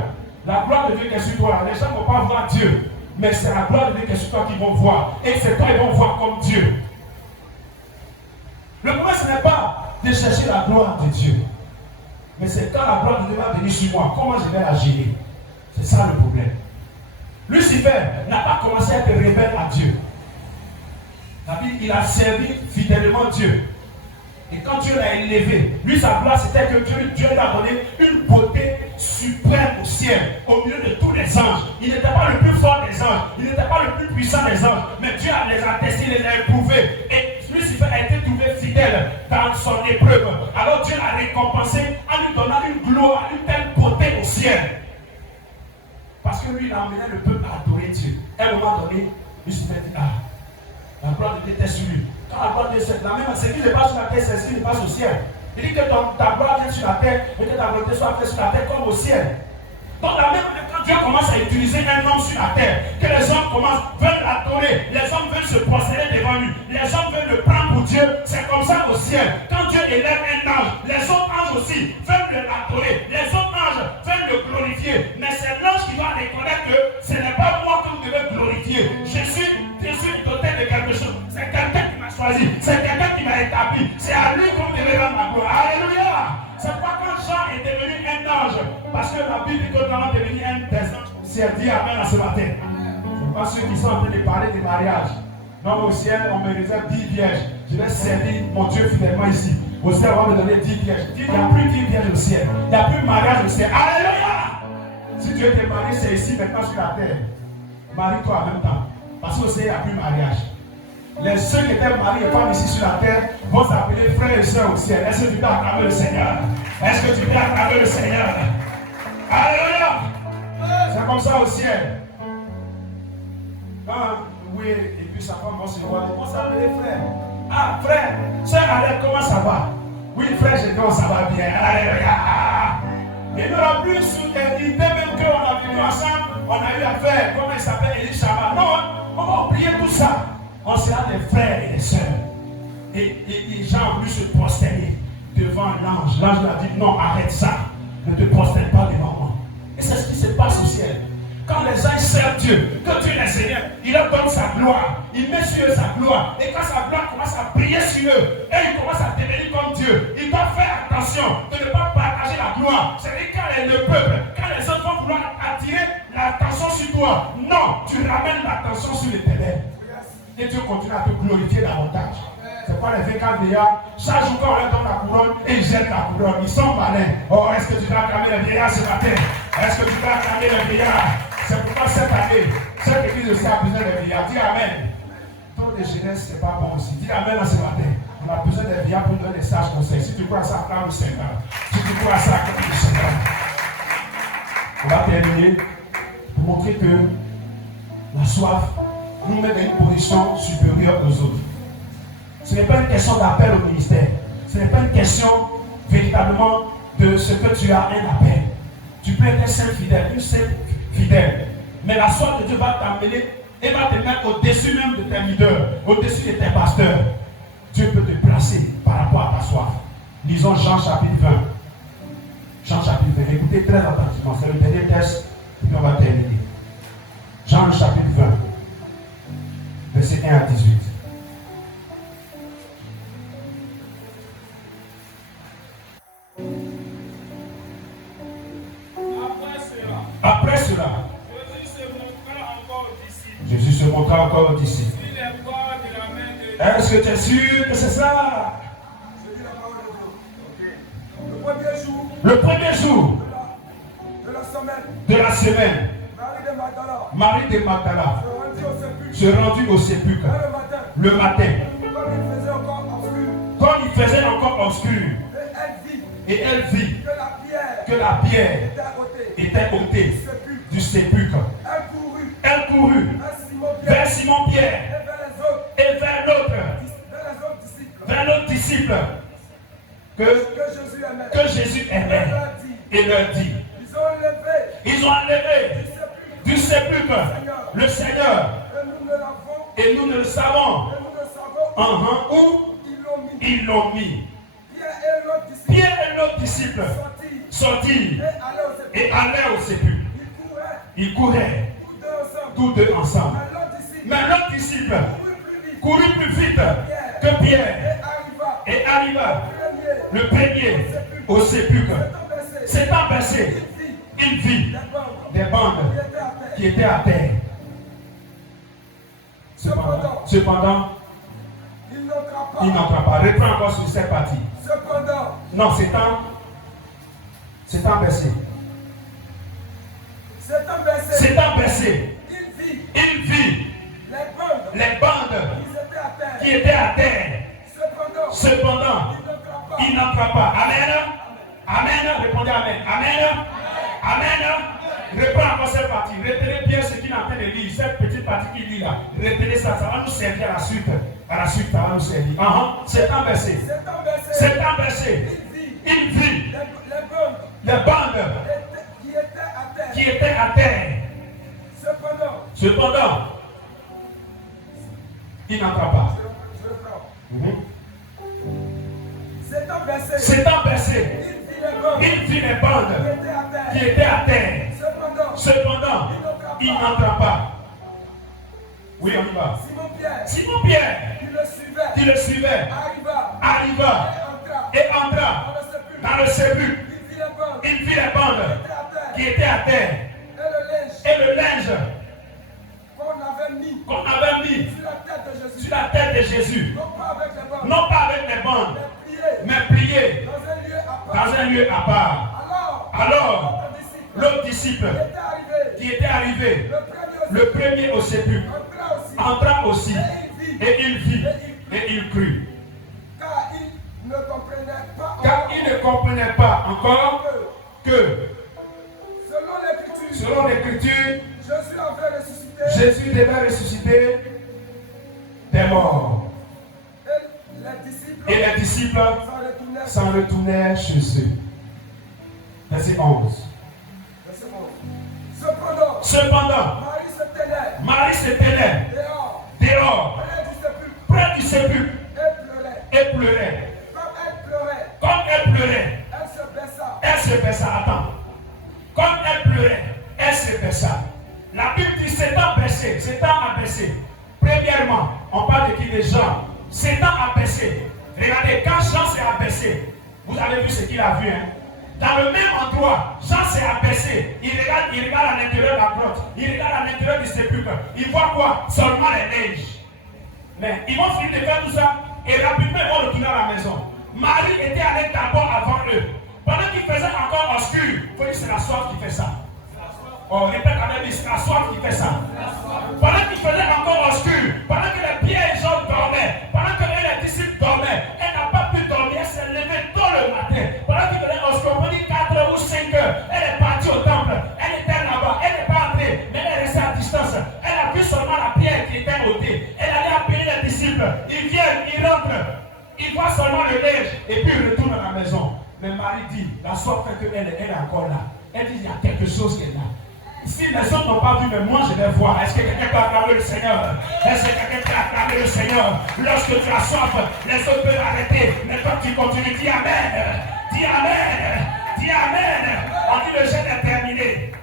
la gloire de Dieu qui est sur toi, les gens ne vont pas voir Dieu. Mais c'est la gloire de Dieu qui est sur toi qu'ils vont voir. Et c'est toi qu'ils vont voir comme Dieu. Le problème, ce n'est pas de chercher la gloire de Dieu. Mais c'est quand la gloire de Dieu va venir sur moi, comment je vais la gérer? C'est ça le problème. Lucifer n'a pas commencé à être rebelle à Dieu. La Bible, il a servi fidèlement Dieu. Et quand Dieu l'a élevé, lui sa gloire c'était que Dieu lui a donné une beauté suprême au ciel, au milieu de tous les anges. Il n'était pas le plus fort des anges, il n'était pas le plus puissant des anges, mais Dieu les a testés, les a éprouvés. Et Lucifer a été trouvé fidèle dans son épreuve. Alors Dieu l'a récompensé en lui donnant une gloire, une telle beauté au ciel. Parce que lui, il a amené le peuple à adorer Dieu. À un moment donné, Lucifer dit, ah, la gloire de Dieu était sur lui. Quand la gloire de Dieu, c'est la même, ce qui ne passe sur la terre, c'est ce qui ne passe au ciel. Il dit que ta gloire vient sur la terre et que ta volonté soit faite sur la terre comme au ciel. Donc la même, quand Dieu commence à utiliser un homme sur la terre, que les hommes veulent l'adorer, les hommes veulent se prosterner devant lui, les hommes veulent le prendre pour Dieu, c'est comme ça au ciel. Quand Dieu élève un ange, les autres anges aussi veulent l'adorer, les autres anges veulent le glorifier. Mais c'est l'ange qui doit reconnaître que ce n'est pas moi que vous devez glorifier. Je suis doté de quelque chose. C'est quelqu'un qui m'a choisi, c'est quelqu'un qui m'a établi. C'est à lui que vous devez rendre la gloire. Alléluia! C'est pas quand Jean est devenu un ange, parce que la Bible dit que Jean est devenu un des anges. C'est dit amen à ce matin. C'est pas ceux qui sont en train de parler de mariage. Non, au ciel, on me réserve 10 vierges. Je vais servir mon Dieu fidèlement ici. Au ciel, on va me donner 10 vierges. Il n'y a plus 10 vierges au ciel. Il n'y a plus de mariage au ciel. Alléluia! Si tu es marié, c'est ici maintenant sur la terre. Marie-toi en même temps. Parce qu'au ciel, il n'y a plus de mariage. Ceux qui étaient mariés et femmes ici sur la terre vont s'appeler frères et sœurs au ciel. Est-ce que tu peux acclamer le Seigneur? Est-ce que tu peux acclamer le Seigneur? Alléluia! C'est comme ça au ciel. Quand Louis et puis sa femme vont se voir, ils vont s'appeler frères. Ah, frère, sœur Alec, comment ça va? Oui, frère, je dis, ça va bien. Alléluia! Il n'aura plus l'idée même qu'on a vécu ensemble, on a eu affaire, comment il s'appelle, Elie Chama. Non, on va oublier tout ça. On sera des frères et des sœurs. Et les gens ont voulu se prosterner devant l'ange. L'ange lui a dit, non, arrête ça. Ne te prosterne pas devant moi. Et c'est ce qui se passe au ciel. Quand les anges servent Dieu, que Dieu les Seigneur, il leur donne sa gloire. Il met sur eux sa gloire. Et quand sa gloire commence à briller sur eux, et ils commencent à devenir comme Dieu, ils doivent faire attention de ne pas partager la gloire. C'est-à-dire quand le peuple, quand les autres vont vouloir attirer l'attention sur toi, non, tu ramènes l'attention sur les ténèbres. Et Dieu continue à te glorifier davantage. C'est pas les 24 vieillards. Chaque jour quand on leur donne la couronne, et ils jettent la couronne. Ils sont malins. Oh, est-ce que tu vas acclamer les vieillards ce matin? Est-ce que tu vas acclamer les vieillards? C'est pourquoi cette année, cette église aussi a besoin des vieillards. Dis Amen. Trop de jeunesse, c'est pas bon aussi. Dis Amen ce matin. On a besoin des vieillards pour donner des sages conseils. Si tu crois à ça, acclame le Seigneur. Si tu crois à ça, acclame le Seigneur. On va terminer pour montrer que la soif nous met dans une position supérieure aux autres. Ce n'est pas une question d'appel au ministère. Ce n'est pas une question véritablement de ce que tu as un appel. Tu peux être un saint fidèle, une sainte fidèle. Mais la soif de Dieu va t'amener et va te mettre au-dessus même de tes leaders, au-dessus de tes pasteurs. Dieu peut te placer par rapport à ta soif. Lisons Jean chapitre 20. Jean chapitre 20. Écoutez très attentivement. C'est le dernier texte et puis on va terminer. Jean chapitre 20. 21 à 18. Après cela, Jésus se montra encore aux disciples. Est-ce que tu es sûr que c'est ça? Le premier jour de la semaine, Marie de Magdala se rendit au sépulcre le matin, quand il faisait encore obscur, et elle vit que la pierre était ôtée du sépulcre. Elle courut vers Simon-Pierre et vers l'autre disciple que Jésus aimait et leur dit, ils ont enlevé du sépulcre le Seigneur et nous ne le savons où ils l'ont mis. Pierre et l'autre disciple sortirent et allèrent au sépulcre. Ils couraient tous deux ensemble. Mais l'autre disciple courut plus vite que Pierre et arriva le premier au sépulcre. S'étant baissé, il vit des bandes qui étaient à terre. Cependant, il n'entra pas. Reprends encore sur cette partie. Non, s'étant baissé. S'étant baissé, il vit les bandes qui étaient à terre. Cependant, il n'entra pas. Amen. Amen. Répondez Amen. Amen. Amen. Reprends encore cette partie. Retenez bien ce qu'il est en train de lire. Cette petite partie qu'il lit là. Retenez ça. Ça va nous servir à la suite. À la suite, ça va nous servir. S'étant baissé. S'étant baissé. Il vit les bandes qui étaient à terre. Cependant, il n'entra pas. S'étant baissé, il vit les bandes qui étaient à terre. Cependant, il n'entra pas. Oui, on y va. Simon-Pierre, qui le suivait, arriva et entra dans le sépulcre. Il vit les bandes qui étaient à terre et le linge qu'on avait mis sur la tête de Jésus. Non pas avec les bandes, mais plié dans un lieu à part. Alors, l'autre disciple qui était arrivé, le premier au sépulcre, entra aussi et il vit et il crut. Car il ne comprenait pas encore que, selon l'Écriture, Jésus devait ressusciter des morts. Et les disciples s'en retournèrent chez eux. Verset 11. Cependant, Marie se tenait dehors, près du sépulcre, et pleurait. Comme elle pleurait, elle se baissa. Attends. Comme elle pleurait, elle se baissa. La Bible dit s'étant baissé, s'étant abaissé. Premièrement, on parle de qui? De Jean. S'étant abaissé. Regardez, quand Jean s'est abaissé, vous avez vu ce qu'il a vu, hein? Dans le même endroit, Jean s'est abaissé. Il regarde à l'intérieur de la grotte. Il regarde à l'intérieur du sépulcre. Il voit quoi? Seulement les neiges. Mais ils vont finir de faire tout ça et rapidement ils vont retourner à la maison. Marie était allée d'abord avant eux. Pendant qu'il faisait encore obscur, il faut dire que c'est la soif qui fait ça. Oh, répète avec lui, c'est la soif qui fait ça. Pendant qu'il faisait encore obscur, pendant que les Pierre et Jean dormaient, pendant que les disciples dormaient, elle n'a pas pu dormir, elle s'est levée tôt le matin. Pendant qu'il faisait obscur, on peut dire 4 ou 5 heures, elle est partie au temple, elle était là-bas, elle n'est pas entrée, mais elle est restée à distance. Elle a vu seulement la pierre qui était ôtée. Elle allait appeler les disciples, ils viennent, ils rentrent, ils voient seulement le neige, et puis ils retournent à la maison. Mais Marie dit, la soif fait qu'elle est encore là. Elle dit, il y a quelque chose qui est là. Si les autres n'ont pas vu, mais moi je vais voir. Est-ce que quelqu'un peut acclamer le Seigneur? Est-ce que quelqu'un peut acclamer le Seigneur? Lorsque tu as soif, les autres peuvent arrêter. Mais toi tu continues, dis Amen. Dis Amen. Dis Amen. On dit le jeûne est terminé.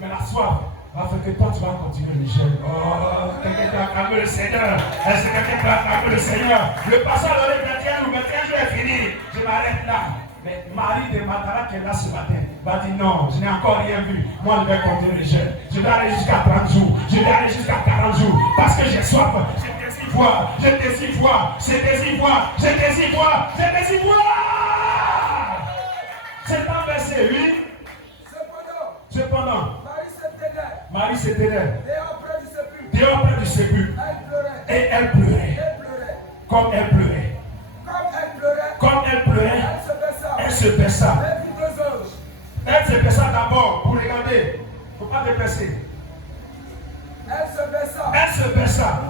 Mais la soif afin que toi, tu vas continuer le jeûne. Oh, quelqu'un peut acclamer le Seigneur. Est-ce que quelqu'un peut acclamer le Seigneur? Le passage dans les 21 ou 21 jours est fini. Je m'arrête là. Mais Marie de Magdala qui est là ce matin va dire non, je n'ai encore rien vu. Moi, je vais continuer le jeûne. Je vais aller jusqu'à 30 jours. Je vais aller jusqu'à 40 jours. Parce que j'ai soif. Je désire voir. Je désire voir. Je désire voir. Je désire voir. Je désire voir. C'est un verset 8. Cependant, Marie s'éteignait dehors près du sépulcre. Et elle pleurait. Comme elle pleurait. Comme elle pleurait, elle se baissa. Elle se baissa d'abord pour regarder. Il ne faut pas déplacer. Elle se baissa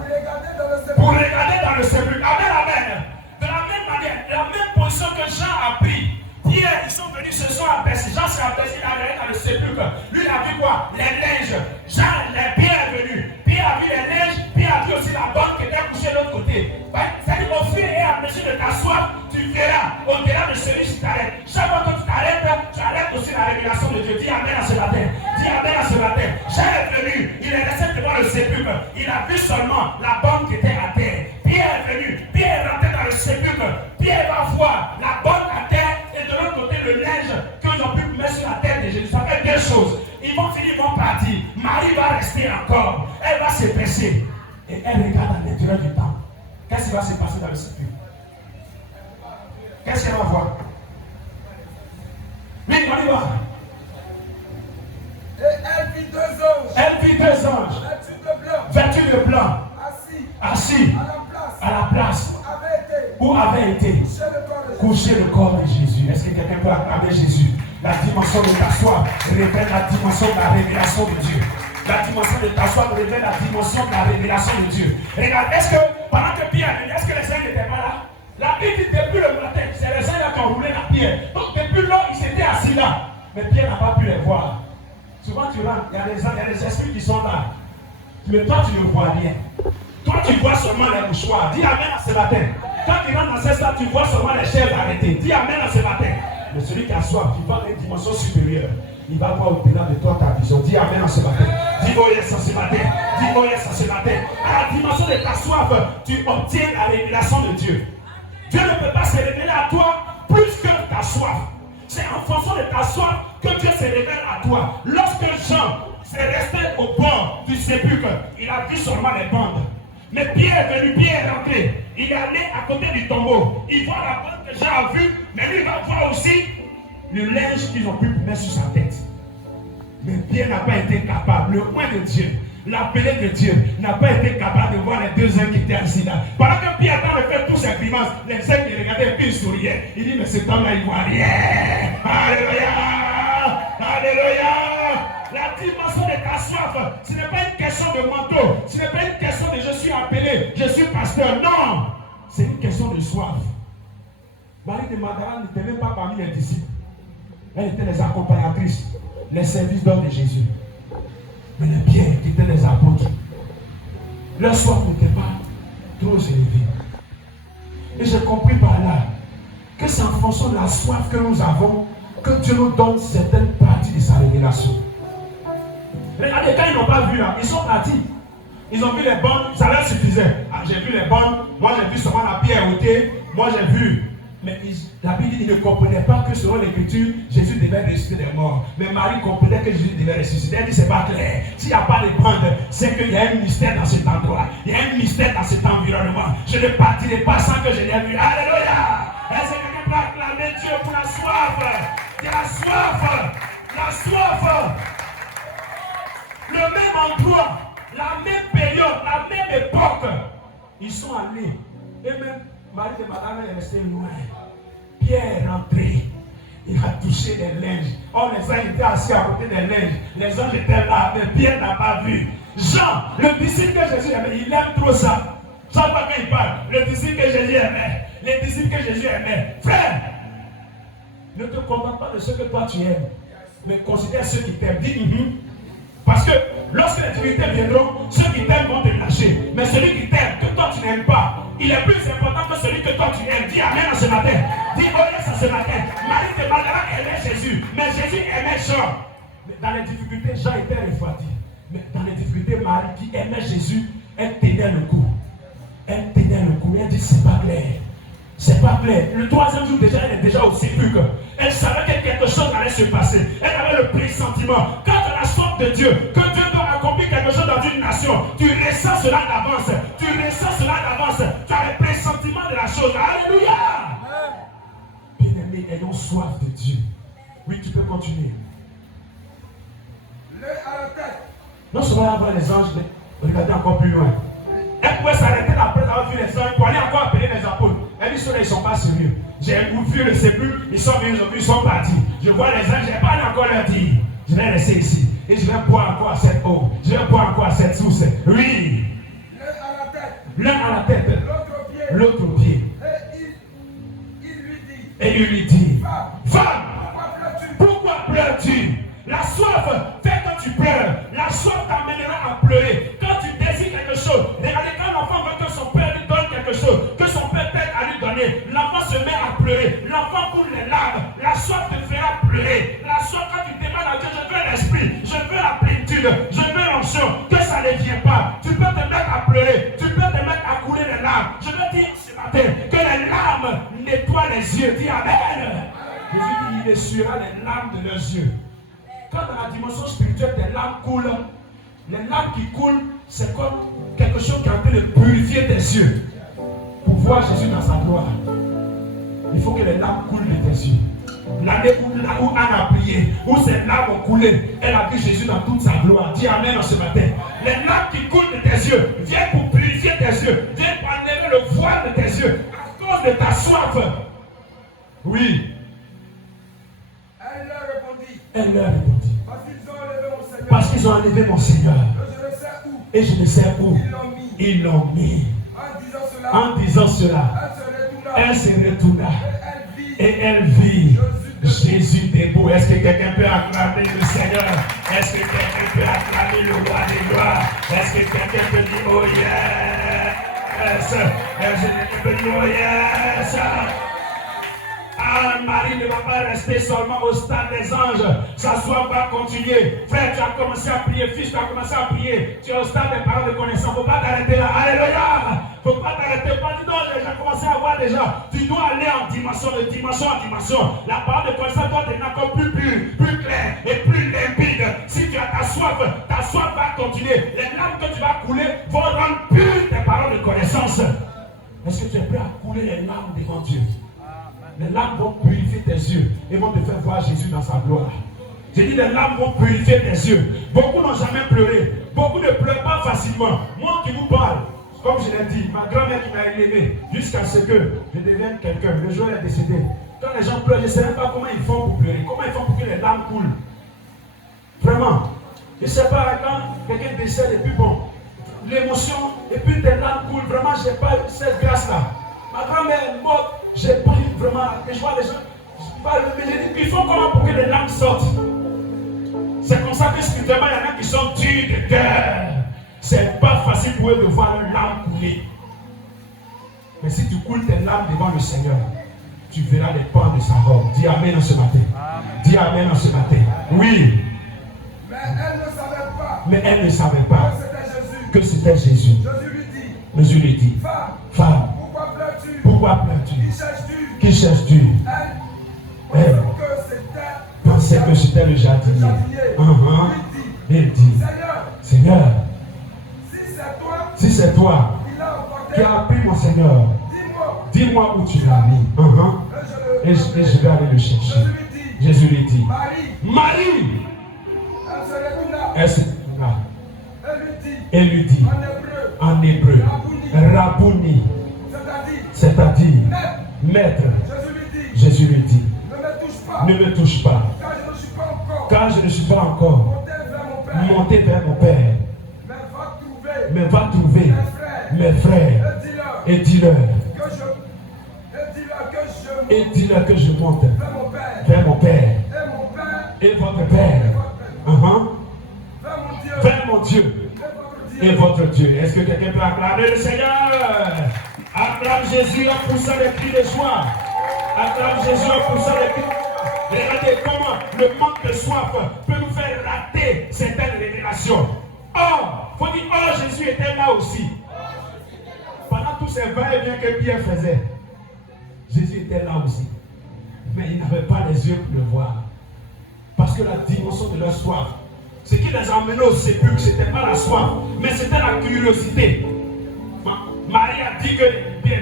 pour regarder dans le sépulcre. Amen, amen. De la même manière, la même position que Jean a pris. Pierre, ils sont venus, se sont abaissés. Jean s'est abaissé, il a regardé dans le sépulcre. Lui, il a vu quoi? Les linges. Pierre est venu. Pierre a vu les linges. Pierre a vu aussi la bonne qui était couchée de l'autre côté. Ouais, c'est-à-dire au fur et à mesure de ta soif, tu verras au-delà de celui qui t'arrête. Chaque fois que tu t'arrêtes, tu arrêtes aussi la révélation de Dieu. Dis amen à ce matin. Dis amen à ce matin. Jean est venu. Il est resté devant le sépulcre. Il a vu seulement la bonne qui était à terre. Pierre est venu. Pierre est rentré dans le sépulcre. Pierre va voir la bonne à terre. Et de l'autre côté, le linge qu'ils ont pu mettre sur la tête de Jésus. Ça fait deux choses. Ils vont finir, ils vont partir. Marie va rester encore. Elle va se baisser. Et elle regarde à l'intérieur du temps. Qu'est-ce qui va se passer dans le sépulcre? Qu'est-ce qu'elle va voir? Oui, on y va. Et elle vit deux anges. Elle vit deux anges. Vêtus de blanc. Assis. À la place. Où avait été couché le corps de Jésus. Est-ce que quelqu'un peut acclamer Jésus? La dimension de ta soif révèle la dimension de la révélation de Dieu. La dimension de ta soif révèle la dimension de la révélation de Dieu. Regarde, est-ce que pendant que Pierre est venu, est-ce que les saints n'étaient pas là? La Bible dit depuis le matin, c'est les saints là qui ont roulé la pierre. Donc depuis lors, ils étaient assis là. Mais Pierre n'a pas pu les voir. Souvent tu rentres, il y a des esprits qui sont là. Mais toi tu ne vois rien. Toi tu vois seulement les mouchoirs. Dis amen à ce matin. Quand tu rentres dans cette salle, tu vois seulement les chaises arrêtées. Dis amen à ce matin. Mais celui qui a soif, qui va à une dimension supérieure, il va voir au-delà de toi ta vision. Dis amen à ce matin. Dis oh yes à ce matin. Dis oh yes à ce matin. À la dimension de ta soif, tu obtiens la révélation de Dieu. Dieu ne peut pas se révéler à toi plus que ta soif. C'est en fonction de ta soif que Dieu se révèle à toi. Lorsque Jean s'est resté au bord du sépulcre, il a vu seulement les bandes. Mais Pierre est venu, Pierre est rentré. Il est allé à côté du tombeau. Il voit la bande que Jean a vue, mais lui il va voir aussi le linge qu'ils ont pu mettre sur sa tête. Mais Pierre n'a pas été capable, le point de Dieu, l'appelé de Dieu, n'a pas été capable de voir les deux hommes qui étaient assis là. Pendant que Pierre a fait tous ses grimaces, les hommes qui regardaient et puis il souriait. Il dit, mais cet homme-là, il ne voit rien. Alléluia! Alléluia! La dimension de ta soif, ce n'est pas une question de manteau, ce n'est pas une question de je suis appelé, je suis pasteur. Non! C'est une question de soif. Marie de Magdala n'était même pas parmi les disciples. Elle était les accompagnatrices, les services d'hommes de Jésus. Mais les pierres qui étaient les apôtres, leur soif n'était pas trop élevée. Et j'ai compris par là que c'est en fonction de la soif que nous avons que Dieu nous donne certaines parties de sa révélation. Regardez, quand ils n'ont pas vu là, ils sont partis. Ils ont vu les bonnes, ça leur suffisait. Ah, j'ai vu les bonnes, moi j'ai vu seulement la pierre ôtée, moi j'ai vu. Mais la Bible dit qu'ils ne comprenaient pas que selon l'écriture, Jésus devait ressusciter des morts. Mais Marie comprenait que Jésus devait ressusciter. Elle dit c'est pas clair. S'il n'y a pas de bandes, c'est qu'il y a un mystère dans cet endroit. Il y a un mystère dans cet environnement. Je ne partirai pas sans que je l'ai vu. Alléluia! Est-ce que quelqu'un peut acclamer Dieu pour la soif? Il y a la soif! La soif! Le même endroit, la même période, la même époque. Ils sont allés. Et même Marie de Magdala est restée loin. Pierre est rentré. Il a touché les linges. Oh, les anges étaient assis à côté des linges. Les anges étaient là, mais Pierre n'a pas vu. Jean, le disciple que Jésus aimait, il aime trop ça. Chaque fois qu'il parle, le disciple que Jésus aimait, les disciples que Jésus aimait. Frère, ne te contente pas de ce que toi tu aimes, mais considère ceux qui t'aiment. Dis parce que lorsque les divinités viendront, ceux qui t'aiment vont te lâcher. Mais celui qui t'aime, que toi tu n'aimes pas, il est plus important que celui que toi tu aimes. Dis amen à ce matin. Dis oh yes à ce matin. Marie de Magdala aimait Jésus, mais Jésus aimait Jean. Mais dans les difficultés, Jean était refroidi. Mais dans les difficultés, Marie qui aimait Jésus, elle tenait le coup. Elle tenait le coup. Elle dit, c'est pas clair. C'est pas clair. Le troisième jour, déjà, elle est déjà au sépulcre. Elle savait que quelque chose allait se passer. Elle avait le pressentiment. Quand tu as la soif de Dieu, que Dieu doit accomplir quelque chose dans une nation, tu ressens cela d'avance. Tu ressens cela d'avance. Tu as le pressentiment de la chose. Alléluia. Bien-aimés, ayons soif de Dieu. Oui, tu peux continuer. À la tête. Non seulement avoir les anges, mais regardez encore plus loin. Elle pouvait s'arrêter après avoir vu les anges pour aller encore appeler les apôtres. Elle dit, ceux-là, ils ne sont pas sérieux. J'ai vu le sépulcre, ils sont venus aujourd'hui, ils sont partis. Je vois les anges, je n'ai pas encore leur dire. Je vais rester ici. Et je vais boire encore à cette eau. Je vais boire encore à cette source. Oui. L'un à la tête. L'autre au pied. Et il lui dit, femme, pourquoi pleures-tu? La soif fait que tu pleures. La soif t'amènera à pleurer. Quand tu désires quelque chose, regardez, quand l'enfant veut que son père lui donne quelque chose, que son père t'aide à lui donner, l'enfant se met à pleurer. L'enfant coule les larmes. La soif te fera pleurer. La soif, quand tu demandes à Dieu, je veux l'esprit, je veux la plénitude, je veux l'onction, que ça ne vient pas. Tu peux te mettre à pleurer, tu peux te mettre à couler les larmes. Je veux dire ce matin que les larmes nettoient les yeux. Dis Amen. Jésus dit, il essuiera les larmes de leurs yeux. Quand dans la dimension spirituelle des larmes coulent, les larmes qui coulent, c'est comme quelque chose qui est en train de purifier tes yeux. Pour voir Jésus dans sa gloire, il faut que les larmes coulent de tes yeux. L'année où Anne a prié, où ses larmes ont coulé, elle a vu Jésus dans toute sa gloire. Dis Amen ce matin. Les larmes qui coulent de tes yeux viennent pour purifier tes yeux, viennent pour enlever le voile de tes yeux à cause de ta soif. Oui. Elle leur répondit. Parce qu'ils ont enlevé mon Seigneur. Et je ne sais où. Ils l'ont mis. En disant cela, elle se retourna. Et elle vit Jésus debout. Est-ce que quelqu'un peut acclamer le Seigneur? Est-ce que quelqu'un peut acclamer le roi des gloires? Est-ce que quelqu'un peut dire oh yes? Est-ce que quelqu'un peut dire oh yes? Marie ne va pas rester seulement au stade des anges. Sa soif va continuer. Frère, tu as commencé à prier. Fils, tu as commencé à prier. Tu es au stade des paroles de connaissance. Il ne faut pas t'arrêter là. Alléluia. Il ne faut pas t'arrêter. Pas dire non, j'ai commencé à voir déjà. Tu dois aller en dimension, de dimension en dimension. La parole de connaissance doit devenir encore plus pure, plus claire et plus limpide. Si tu as ta soif va continuer. Les larmes que tu vas couler vont rendre pures tes paroles de connaissance. Est-ce que tu es prêt à couler les larmes devant Dieu? Les larmes vont purifier tes yeux et vont te faire voir Jésus dans sa gloire. J'ai dit les larmes vont purifier tes yeux. Beaucoup n'ont jamais pleuré. Beaucoup ne pleurent pas facilement. Moi qui vous parle, comme je l'ai dit, ma grand-mère qui m'a élevé jusqu'à ce que je devienne quelqu'un. Le jour est décédé. Quand les gens pleurent, je ne sais même pas comment ils font pour pleurer. Comment ils font pour que les larmes coulent. Vraiment. Je ne sais pas quand quelqu'un décède et puis bon, l'émotion et puis tes larmes coulent. Vraiment, je n'ai pas cette grâce-là. Ma grand-mère est morte. J'ai pris vraiment, et je vois les gens, mais j'ai dit, il faut comment pour que les larmes sortent. C'est comme ça que spirituellement, il y en a qui sont durs de cœur. C'est pas facile pour eux de voir leurs larmes couler. Mais si tu coules tes larmes devant le Seigneur, tu verras les pans de sa robe. Dis Amen ce matin. Amen. Dis Amen ce matin. Oui. Mais elle ne savait pas. Mais elle ne savait pas que c'était Jésus. Jésus lui dit, femme, pourquoi pleures-tu? Qui cherches-tu? Elle pensait que c'était le jardinier. Il dit, Seigneur, si c'est toi qui as pris mon Seigneur, dis-moi où tu l'as mis. Et je vais aller le chercher. Jésus lui dit, Marie. Elle se tourna. Elle lui dit, en hébreu, Rabouni, c'est-à-dire, maître. Jésus lui dit, ne me touche pas, car je ne suis pas encore monté vers mon Père. Mais va trouver mes frères et dis-leur que je monte vers mon Père et votre Père, vers mon Dieu et votre Dieu. Est-ce que quelqu'un peut acclamer le Seigneur? Acclame Jésus en poussant les cris de joie. Acclame Jésus en poussant les cris de joie. Regardez comment le manque de soif peut nous faire rater certaines révélations. Or, il faut dire, or Jésus était là aussi. Pendant tous ces va-et-vient que Pierre faisait, Jésus était là aussi. Mais il n'avait pas les yeux pour le voir. Parce que la dimension de leur soif, ce qui les emmenait au sépulcre, ce n'était pas la soif, mais c'était la curiosité. Marie a dit que bien,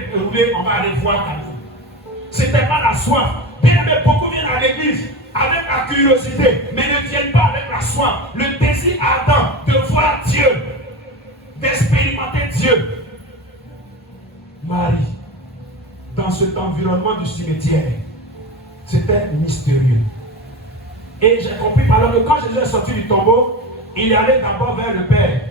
on va aller voir ta vie. Ce n'était pas la soif. Bien, mais beaucoup viennent à l'église avec la curiosité, mais ne viennent pas avec la soif. Le désir ardent de voir Dieu, d'expérimenter Dieu. Marie, dans cet environnement du cimetière, c'était mystérieux. Et j'ai compris alors que quand Jésus est sorti du tombeau, il est allé d'abord vers le Père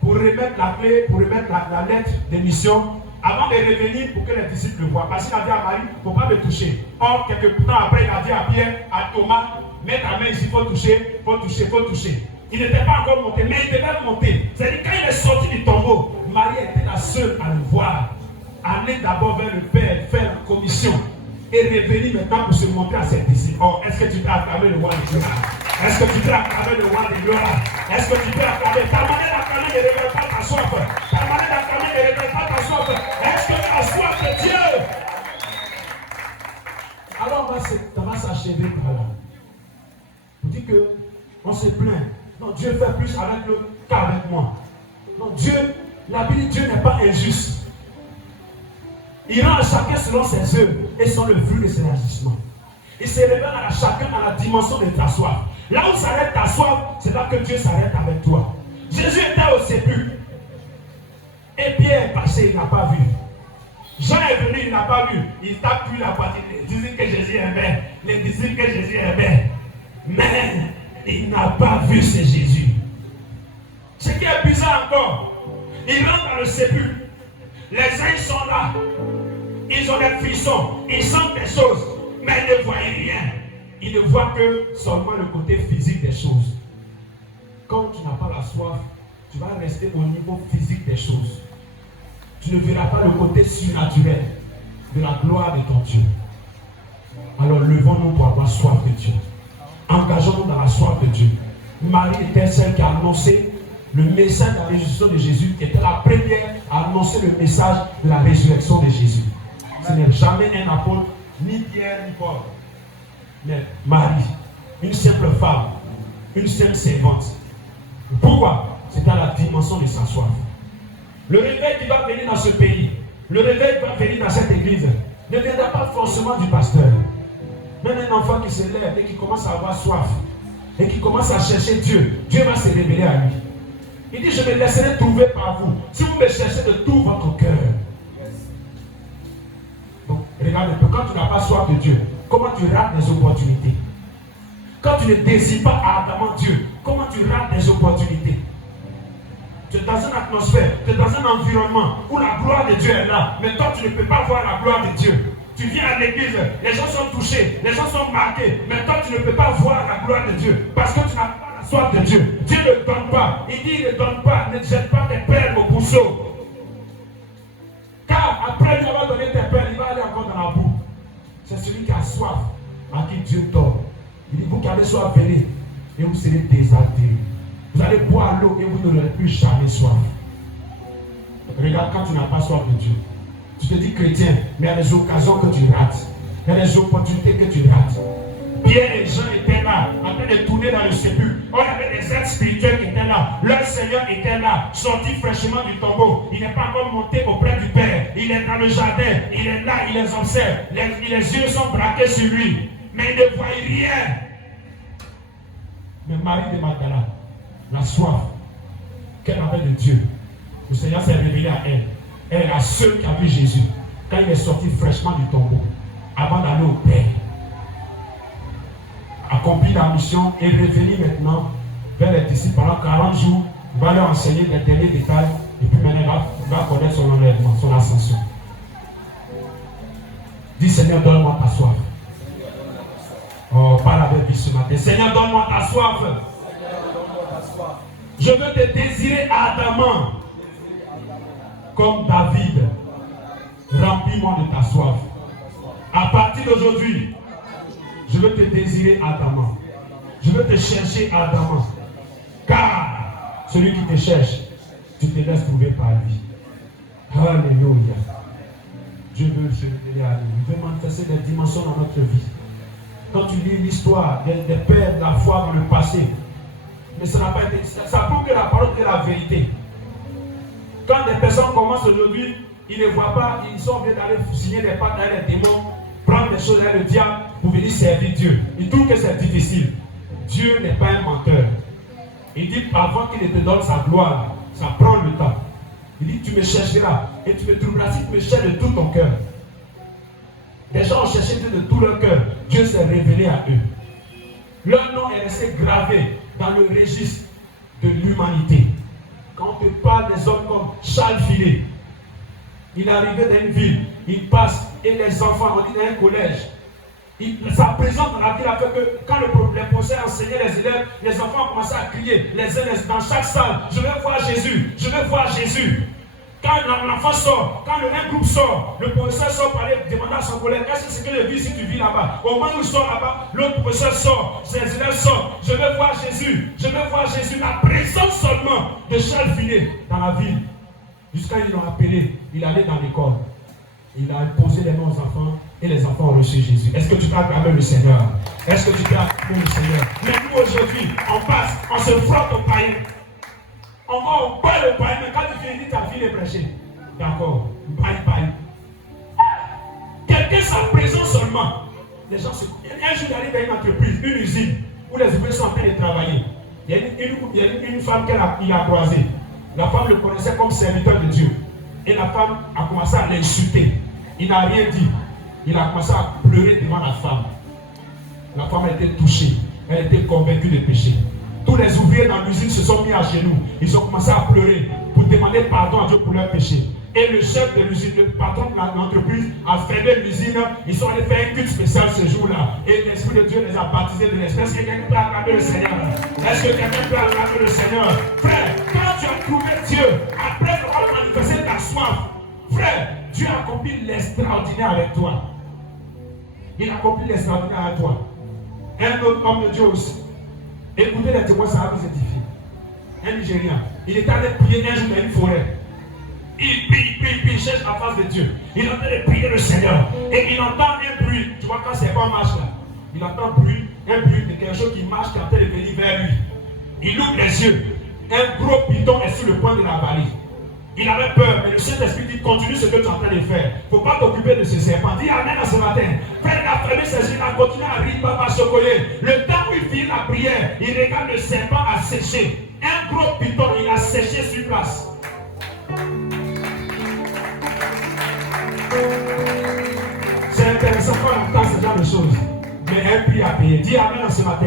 pour remettre la clé, pour remettre la lettre de mission avant de revenir pour que les disciples le voient. Parce qu'il a dit à Marie, il ne faut pas me toucher. Or, quelques temps après, il a dit à Pierre, à Thomas, mets ta main ici, il faut toucher, il faut toucher, il faut toucher. Il n'était pas encore monté, mais il devait monter. C'est-à-dire quand il est sorti du tombeau, Marie était la seule à le voir. Aller d'abord vers le Père, faire la commission et revenir maintenant pour se montrer à ses disciples. Or, est-ce que tu peux acclamer le roi de gloire? Est-ce que tu peux acclamer le roi de gloire? Est-ce que tu peux acclamer? Ta manière d'acclamer ne révèle pas ta soif. Ta manière d'acclamer ne révèle pas ta soif. Est-ce que tu as soif de Dieu? Alors, ça va s'achever par là. On dit qu'on se plaint. Non, Dieu fait plus avec eux qu'avec moi. Non, Dieu, la Bible, Dieu n'est pas injuste. Il rend à chacun selon ses œuvres et selon le fruit de ses agissements. Il se révèle à chacun à la dimension de ta soif. Là où s'arrête ta soif, c'est là que Dieu s'arrête avec toi. Jésus était au sépulcre. Et Pierre est passé, il n'a pas vu. Jean est venu, il n'a pas vu. Il tape plus la poitrine. Les disciples que Jésus aimait. Les disciples que Jésus aimait. Mais il n'a pas vu ce Jésus. Ce qui est bizarre encore, il rentre dans le sépulcre. Les anges sont là. Ils ont des frissons. Ils sentent des choses. Mais ils ne voient rien. Ils ne voient que seulement le côté physique des choses. Quand tu n'as pas la soif, tu vas rester au niveau physique des choses. Tu ne verras pas le côté surnaturel de la gloire de ton Dieu. Alors levons-nous pour avoir soif de Dieu. Engageons-nous dans la soif de Dieu. Marie était celle qui a annoncé le message de la résurrection de Jésus, qui était la première à annoncer le message de la résurrection de Jésus. Ce n'est jamais un apôtre, ni Pierre, ni Paul, mais Marie, une simple femme, une simple servante. Pourquoi? C'est à la dimension de sa soif. Le réveil qui va venir dans ce pays, le réveil qui va venir dans cette église, ne viendra pas forcément du pasteur. Même un enfant qui se lève et qui commence à avoir soif, et qui commence à chercher Dieu, Dieu va se révéler à lui. Il dit, je me laisserai trouver par vous, si vous me cherchez de tout votre cœur. Donc, regarde un peu, quand tu n'as pas soif de Dieu, comment tu rates des opportunités? Quand tu ne désires pas ardemment Dieu, comment tu rates des opportunités? Tu es dans une atmosphère, tu es dans un environnement où la gloire de Dieu est là, mais toi tu ne peux pas voir la gloire de Dieu. Tu viens à l'église, les gens sont touchés, les gens sont marqués, mais toi tu ne peux pas voir la gloire de Dieu parce que tu n'as pas la soif de Dieu. Dieu ne donne pas, il dit il ne donne pas, ne jette pas tes perles au bousseau. Car après lui avoir donné tes perles, il va aller encore dans la boue. C'est celui qui a soif à qui Dieu donne. Il dit, vous qui avez soif, venez et vous serez désaltérés. Vous allez boire l'eau et vous n'aurez plus jamais soif. Regarde, quand tu n'as pas soif de Dieu, tu te dis chrétien, mais il y a des occasions que tu rates. Il y a des opportunités que tu rates. Pierre et Jean étaient là, en train de tourner dans le sépulcre. On avait des êtres spirituels qui étaient là. Leur Seigneur était là, sorti fraîchement du tombeau. Il n'est pas encore monté auprès du Père. Il est dans le jardin. Il est là, il les observe. Les yeux sont braqués sur lui. Mais il ne voit rien. Mais Marie de Magdala, la soif qu'elle avait de Dieu, le Seigneur s'est révélé à elle. Elle est la seule qui a vu Jésus quand il est sorti fraîchement du tombeau, avant d'aller au Père. Accompli la mission et revenir maintenant vers les disciples pendant 40 jours. Il va leur enseigner les derniers détails et puis maintenant il va connaître son enlèvement, son ascension. Dis Seigneur, donne-moi ta soif. Oh, parle avec lui ce matin. Seigneur, donne-moi ta soif. Je veux te désirer ardemment. Comme David. Remplis-moi de ta soif. À partir d'aujourd'hui, je veux te désirer ardemment. Je veux te chercher ardemment. Car Celui qui te cherche, tu te laisses trouver par lui. Alléluia. Dieu veut se révéler à nous. Il veut manifester des dimensions dans notre vie. Quand tu lis l'histoire des pères de la foi dans le passé, mais ça n'a pas été. Ça prouve que la parole est la vérité. Quand des personnes commencent aujourd'hui, ils ne voient pas, ils sont obligés d'aller signer des pactes avec les démons, prendre des choses avec le diable pour venir servir Dieu. Ils trouvent que c'est difficile. Dieu n'est pas un menteur. Il dit avant qu'il ne te donne sa gloire, ça prend le temps. Il dit tu me chercheras et tu me trouveras si tu me cherches de tout ton cœur. Les gens ont cherché Dieu de tout leur cœur. Dieu s'est révélé à eux. Leur nom est resté gravé dans le registre de l'humanité. Quand on te parle des hommes comme Charles Filet, il est arrivé dans une ville, il passe et les enfants, on dit dans un collège, sa présence dans la ville a fait que quand les professeurs enseignaient les élèves, les enfants ont commencé à crier, les élèves dans chaque salle, je veux voir Jésus, je veux voir Jésus. Quand l'enfant sort, quand un groupe sort, le professeur sort pour aller demander à son collègue, est-ce que c'est que le vis si tu vis là-bas? Au moment où il sort là-bas, l'autre professeur sort, ses élèves sortent, je veux voir Jésus, je veux voir Jésus. La présence seulement de Charles Filet dans la ville. Jusqu'à ils l'ont appelé, il allait dans l'école. Il a imposé les noms aux enfants et les enfants ont reçu Jésus. Est-ce que tu peux acclamer le Seigneur? Est-ce que tu peux acclamer le Seigneur? Mais nous aujourd'hui, on passe, on se frotte au païen. On parle le païen, mais quand tu finis ta fille est prêchée. D'accord, païen. Quelqu'un sa présence seulement. Les gens se. Un jour, il arrive dans une entreprise, une usine, où les ouvriers sont en train de travailler. Il y a une femme qu'il a croisée. La femme le connaissait comme serviteur de Dieu. Et la femme a commencé à l'insulter. Il n'a rien dit. Il a commencé à pleurer devant la femme. La femme a été touchée. Elle était convaincue de péché. Tous les ouvriers dans l'usine se sont mis à genoux. Ils ont commencé à pleurer pour demander pardon à Dieu pour leur péché. Et le chef de l'usine, le patron de l'entreprise, a fermé l'usine. Ils sont allés faire un culte spécial ce jour-là. Et l'Esprit de Dieu les a baptisés de l'Esprit. Est-ce que quelqu'un peut acclamer le Seigneur? Est-ce que quelqu'un peut acclamer le Seigneur? Frère, quand tu as trouvé Dieu, après avoir manifesté ta soif, frère, Dieu a accompli l'extraordinaire avec toi. Il a accompli l'extraordinaire avec toi. Un autre homme de Dieu aussi. Écoutez les témoins, ça va vous édifier. Un Nigérien. Il est allé prier un jour dans une forêt. Il cherche la face de Dieu. Il est en train de prier le Seigneur. Et il entend un bruit. Tu vois, quand c'est pas marche là, il entend un bruit de quelque chose qui marche, qui est en train de venir vers lui. Il ouvre les yeux. Un gros python est sur le point de l'avaler. Il avait peur, mais le Saint-Esprit dit continue ce que tu es en train de faire. Il ne faut pas t'occuper de ce serpent. Dis Amen à ce matin. Frère, il a fermé ses yeux, il a continué à rire, papa chocolat. Le temps où il finit la prière, il regarde le serpent a séché. Un gros python, il a séché sur place. C'est intéressant quand on entend ce genre de choses. Mais un prix à payer. Dis Amen à ce matin.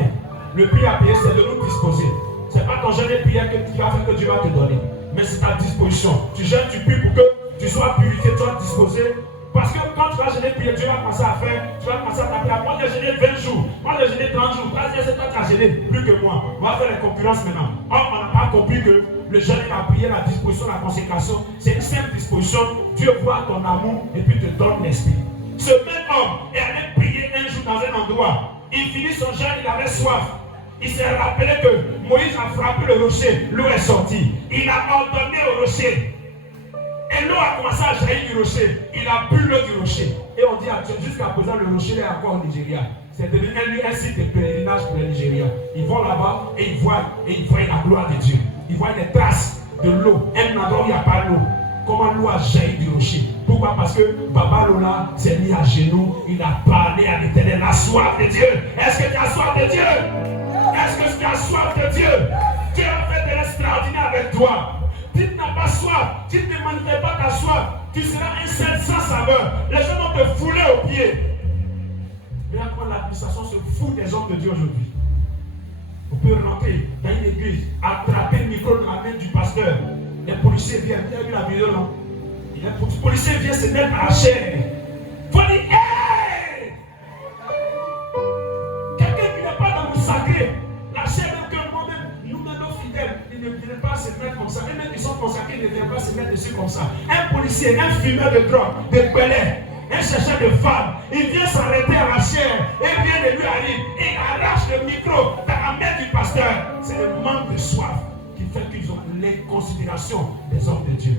Le prix à payer, c'est de nous disposer. Ce n'est pas ton jeûne de prière que tu vas faire que Dieu va te donner. Mais c'est ta disposition. Tu jeûnes, tu pries pour que tu sois purifié, tu sois disposé. Parce que quand tu vas jeûner, prier, Dieu va commencer à faire, tu vas commencer à taper. Moi, j'ai jeûné 20 jours. Moi, j'ai jeûné 30 jours. Toi, tu as jeûné plus que moi. On va faire les concurrences maintenant. Or, on n'a pas compris que le jeûne, la prière, la disposition, la consécration, c'est une simple disposition. Dieu voit ton amour et puis te donne l'esprit. Ce même homme est allé prier un jour dans un endroit. Il finit son jeûne, il avait soif. Il s'est rappelé que Moïse a frappé le rocher, l'eau est sortie. Il a ordonné au rocher. Et l'eau a commencé à jaillir du rocher. Il a bu l'eau du rocher. Et on dit à Dieu, jusqu'à présent, le rocher est encore au Nigeria. C'est devenu un site de pèlerinage pour les Nigériens. Ils vont là-bas et ils voient la gloire de Dieu. Ils voient des traces de l'eau. Un endroit où il n'y a pas l'eau. Comment l'eau a jailli du rocher. Pourquoi? Parce que Baba Lola s'est mis à genoux. Il a parlé à l'Éternel. La soif de Dieu. Est-ce que tu as soif de Dieu? Est-ce que tu as soif de Dieu? Dieu a fait de l'extraordinaire avec toi. Tu n'as pas soif, tu ne manifestes pas ta soif, tu seras un seul sans saveur. Les gens vont te fouler aux pieds. Mais comment l'administration se fout des hommes de Dieu aujourd'hui? On peut rentrer dans une église, attraper le micro dans la main du pasteur. Les policiers viennent, tu as vu la vidéo, non? Les policiers viennent se mettre à la chair. Il faut dire, hey! Quelqu'un qui n'est pas dans le sacré, la chair même que moi-même, nous-mêmes nos fidèles, ils ne viennent pas se mettre comme ça. Et même ils sont consacrés, ils ne viennent pas se mettre dessus comme ça. Un policier, un fumeur de drogue, de belais, un chercheur de femmes, il vient s'arrêter à la chair, et vient de lui arrive, et il arrache le micro dans la main du pasteur. C'est le manque de soif qui fait qu'ils ont les considérations des hommes de Dieu.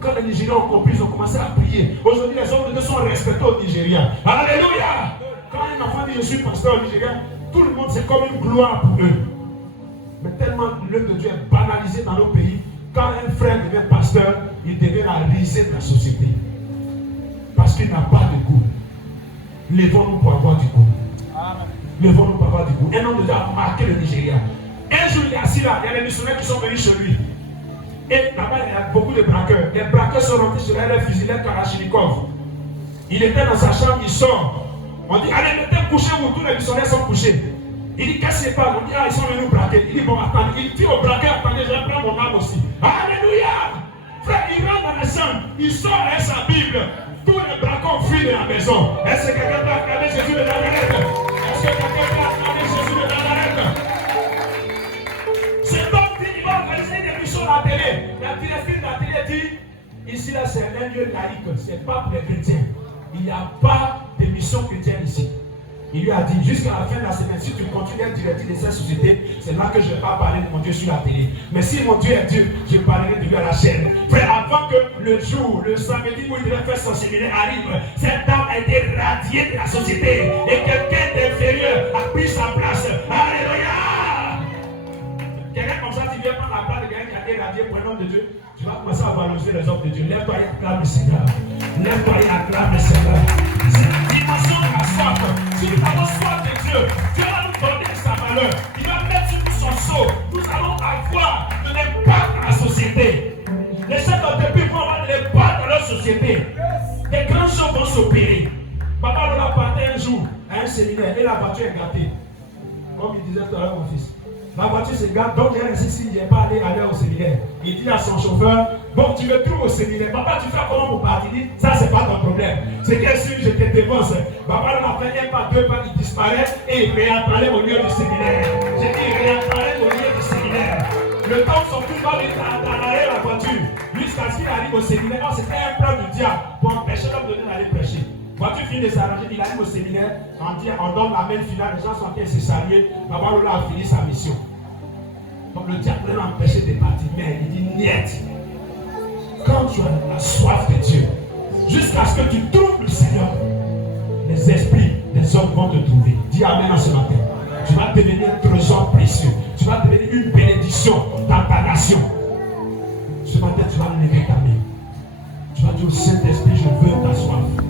Quand les Nigériens ont compris, ils ont commencé à prier. Aujourd'hui, les hommes de Dieu sont respectés au Nigeria. Alléluia! Quand un enfant dit je suis pasteur au Nigeria, tout le monde c'est comme une gloire pour eux. Mais tellement l'œuvre de Dieu est banalisée dans nos pays, quand un frère devient pasteur, il devient la risée de la société. Parce qu'il n'a pas de goût. Lèvons-nous pour avoir du goût. Lèvons-nous pour avoir du goût. Un homme de Dieu a marqué le Nigeria. Un jour, il est assis là, il y a des missionnaires qui sont venus chez lui. Et là-bas, il y a beaucoup de braqueurs. Les braqueurs sont rentrés sur les fusils, les Kalachnikov. Il était dans sa chambre, il sort. On dit, allez, mettez coucher où tous les missionnaires sont couchés. Il dit, qu'est-ce qui se passe? On dit, ah, ils sont venus nous braquer. Il dit, bon, attendez. Il dit au braqueur, attendez, je vais prendre mon âme aussi. Alléluia! Frère, il rentre dans la chambre, il sort avec sa Bible. Tous les braqueurs fuient de la maison. Est-ce que quelqu'un peut acclamer Jésus de Nazareth? Est-ce que quelqu'un peut acclamer Jésus de Nazareth? Cet homme dit, il va organiser des missions à la télé. La directrice de la télé dit, ici là c'est un lieu laïque, c'est pas pour les chrétiens. Il n'y a pas de mission chrétienne ici. Il lui a dit, jusqu'à la fin de la semaine, si tu continues à être directrice de cette société, c'est là que je ne vais pas parler de mon Dieu sur la télé. Mais si mon Dieu est Dieu, je parlerai de lui à la chaîne. Frère, avant que le jour, le samedi où il devait faire son séminaire arrive, cette dame a été radiée de la société. Et quelqu'un d'inférieur a pris sa place. Alléluia! Quelqu'un comme ça, tu viens prendre la place de quelqu'un qui a été radié pour un homme de Dieu, tu vas commencer à valoriser les hommes de Dieu. Lève-toi et acclame le Seigneur. Lève-toi et acclame le Seigneur. C'est la dimension de la soif. Si nous avons soif de Dieu, Dieu va nous donner sa valeur. Il va mettre sur nous son sceau. Nous allons avoir de l'impact dans la société. Les chefs d'entreprise vont avoir de l'impact dans leur société. Des grandes choses vont s'opérer. Papa Lola partait un jour à un séminaire et la voiture est gâtée. Comme il disait tout à l'heure, mon fils. La voiture se gâte, donc il y a ainsi s'il n'est pas allé au séminaire. Il dit à son chauffeur, bon, tu me trouves au séminaire. Papa, tu fais comment pour partir? Il dit, ça, c'est pas ton problème. C'est que si je te dévance, papa, on a fait un pas, deux pas, il disparaît et il réapparaît au lieu du séminaire. J'ai dit, il réapparaît au lieu du séminaire. Le temps où son fils va venir d'arrêter la voiture, jusqu'à ce qu'il arrive au séminaire. Non, c'était un plan du diable pour empêcher l'homme de venir aller prêcher. Voiture finit de s'arranger, il arrive au séminaire, on donne la main finale, les gens sont en train de se saluer, Papa Lola a fini sa mission. Donc le diable l'a empêché de partir, mais il dit niet. Quand tu as la soif de Dieu, jusqu'à ce que tu trouves le Seigneur, les esprits des hommes vont te trouver. Dis Amen en ce matin. Tu vas devenir un trésor précieux. Tu vas devenir une bénédiction dans ta nation. Ce matin, tu vas lever ta main. Tu vas dire au Saint-Esprit, je veux ta soif.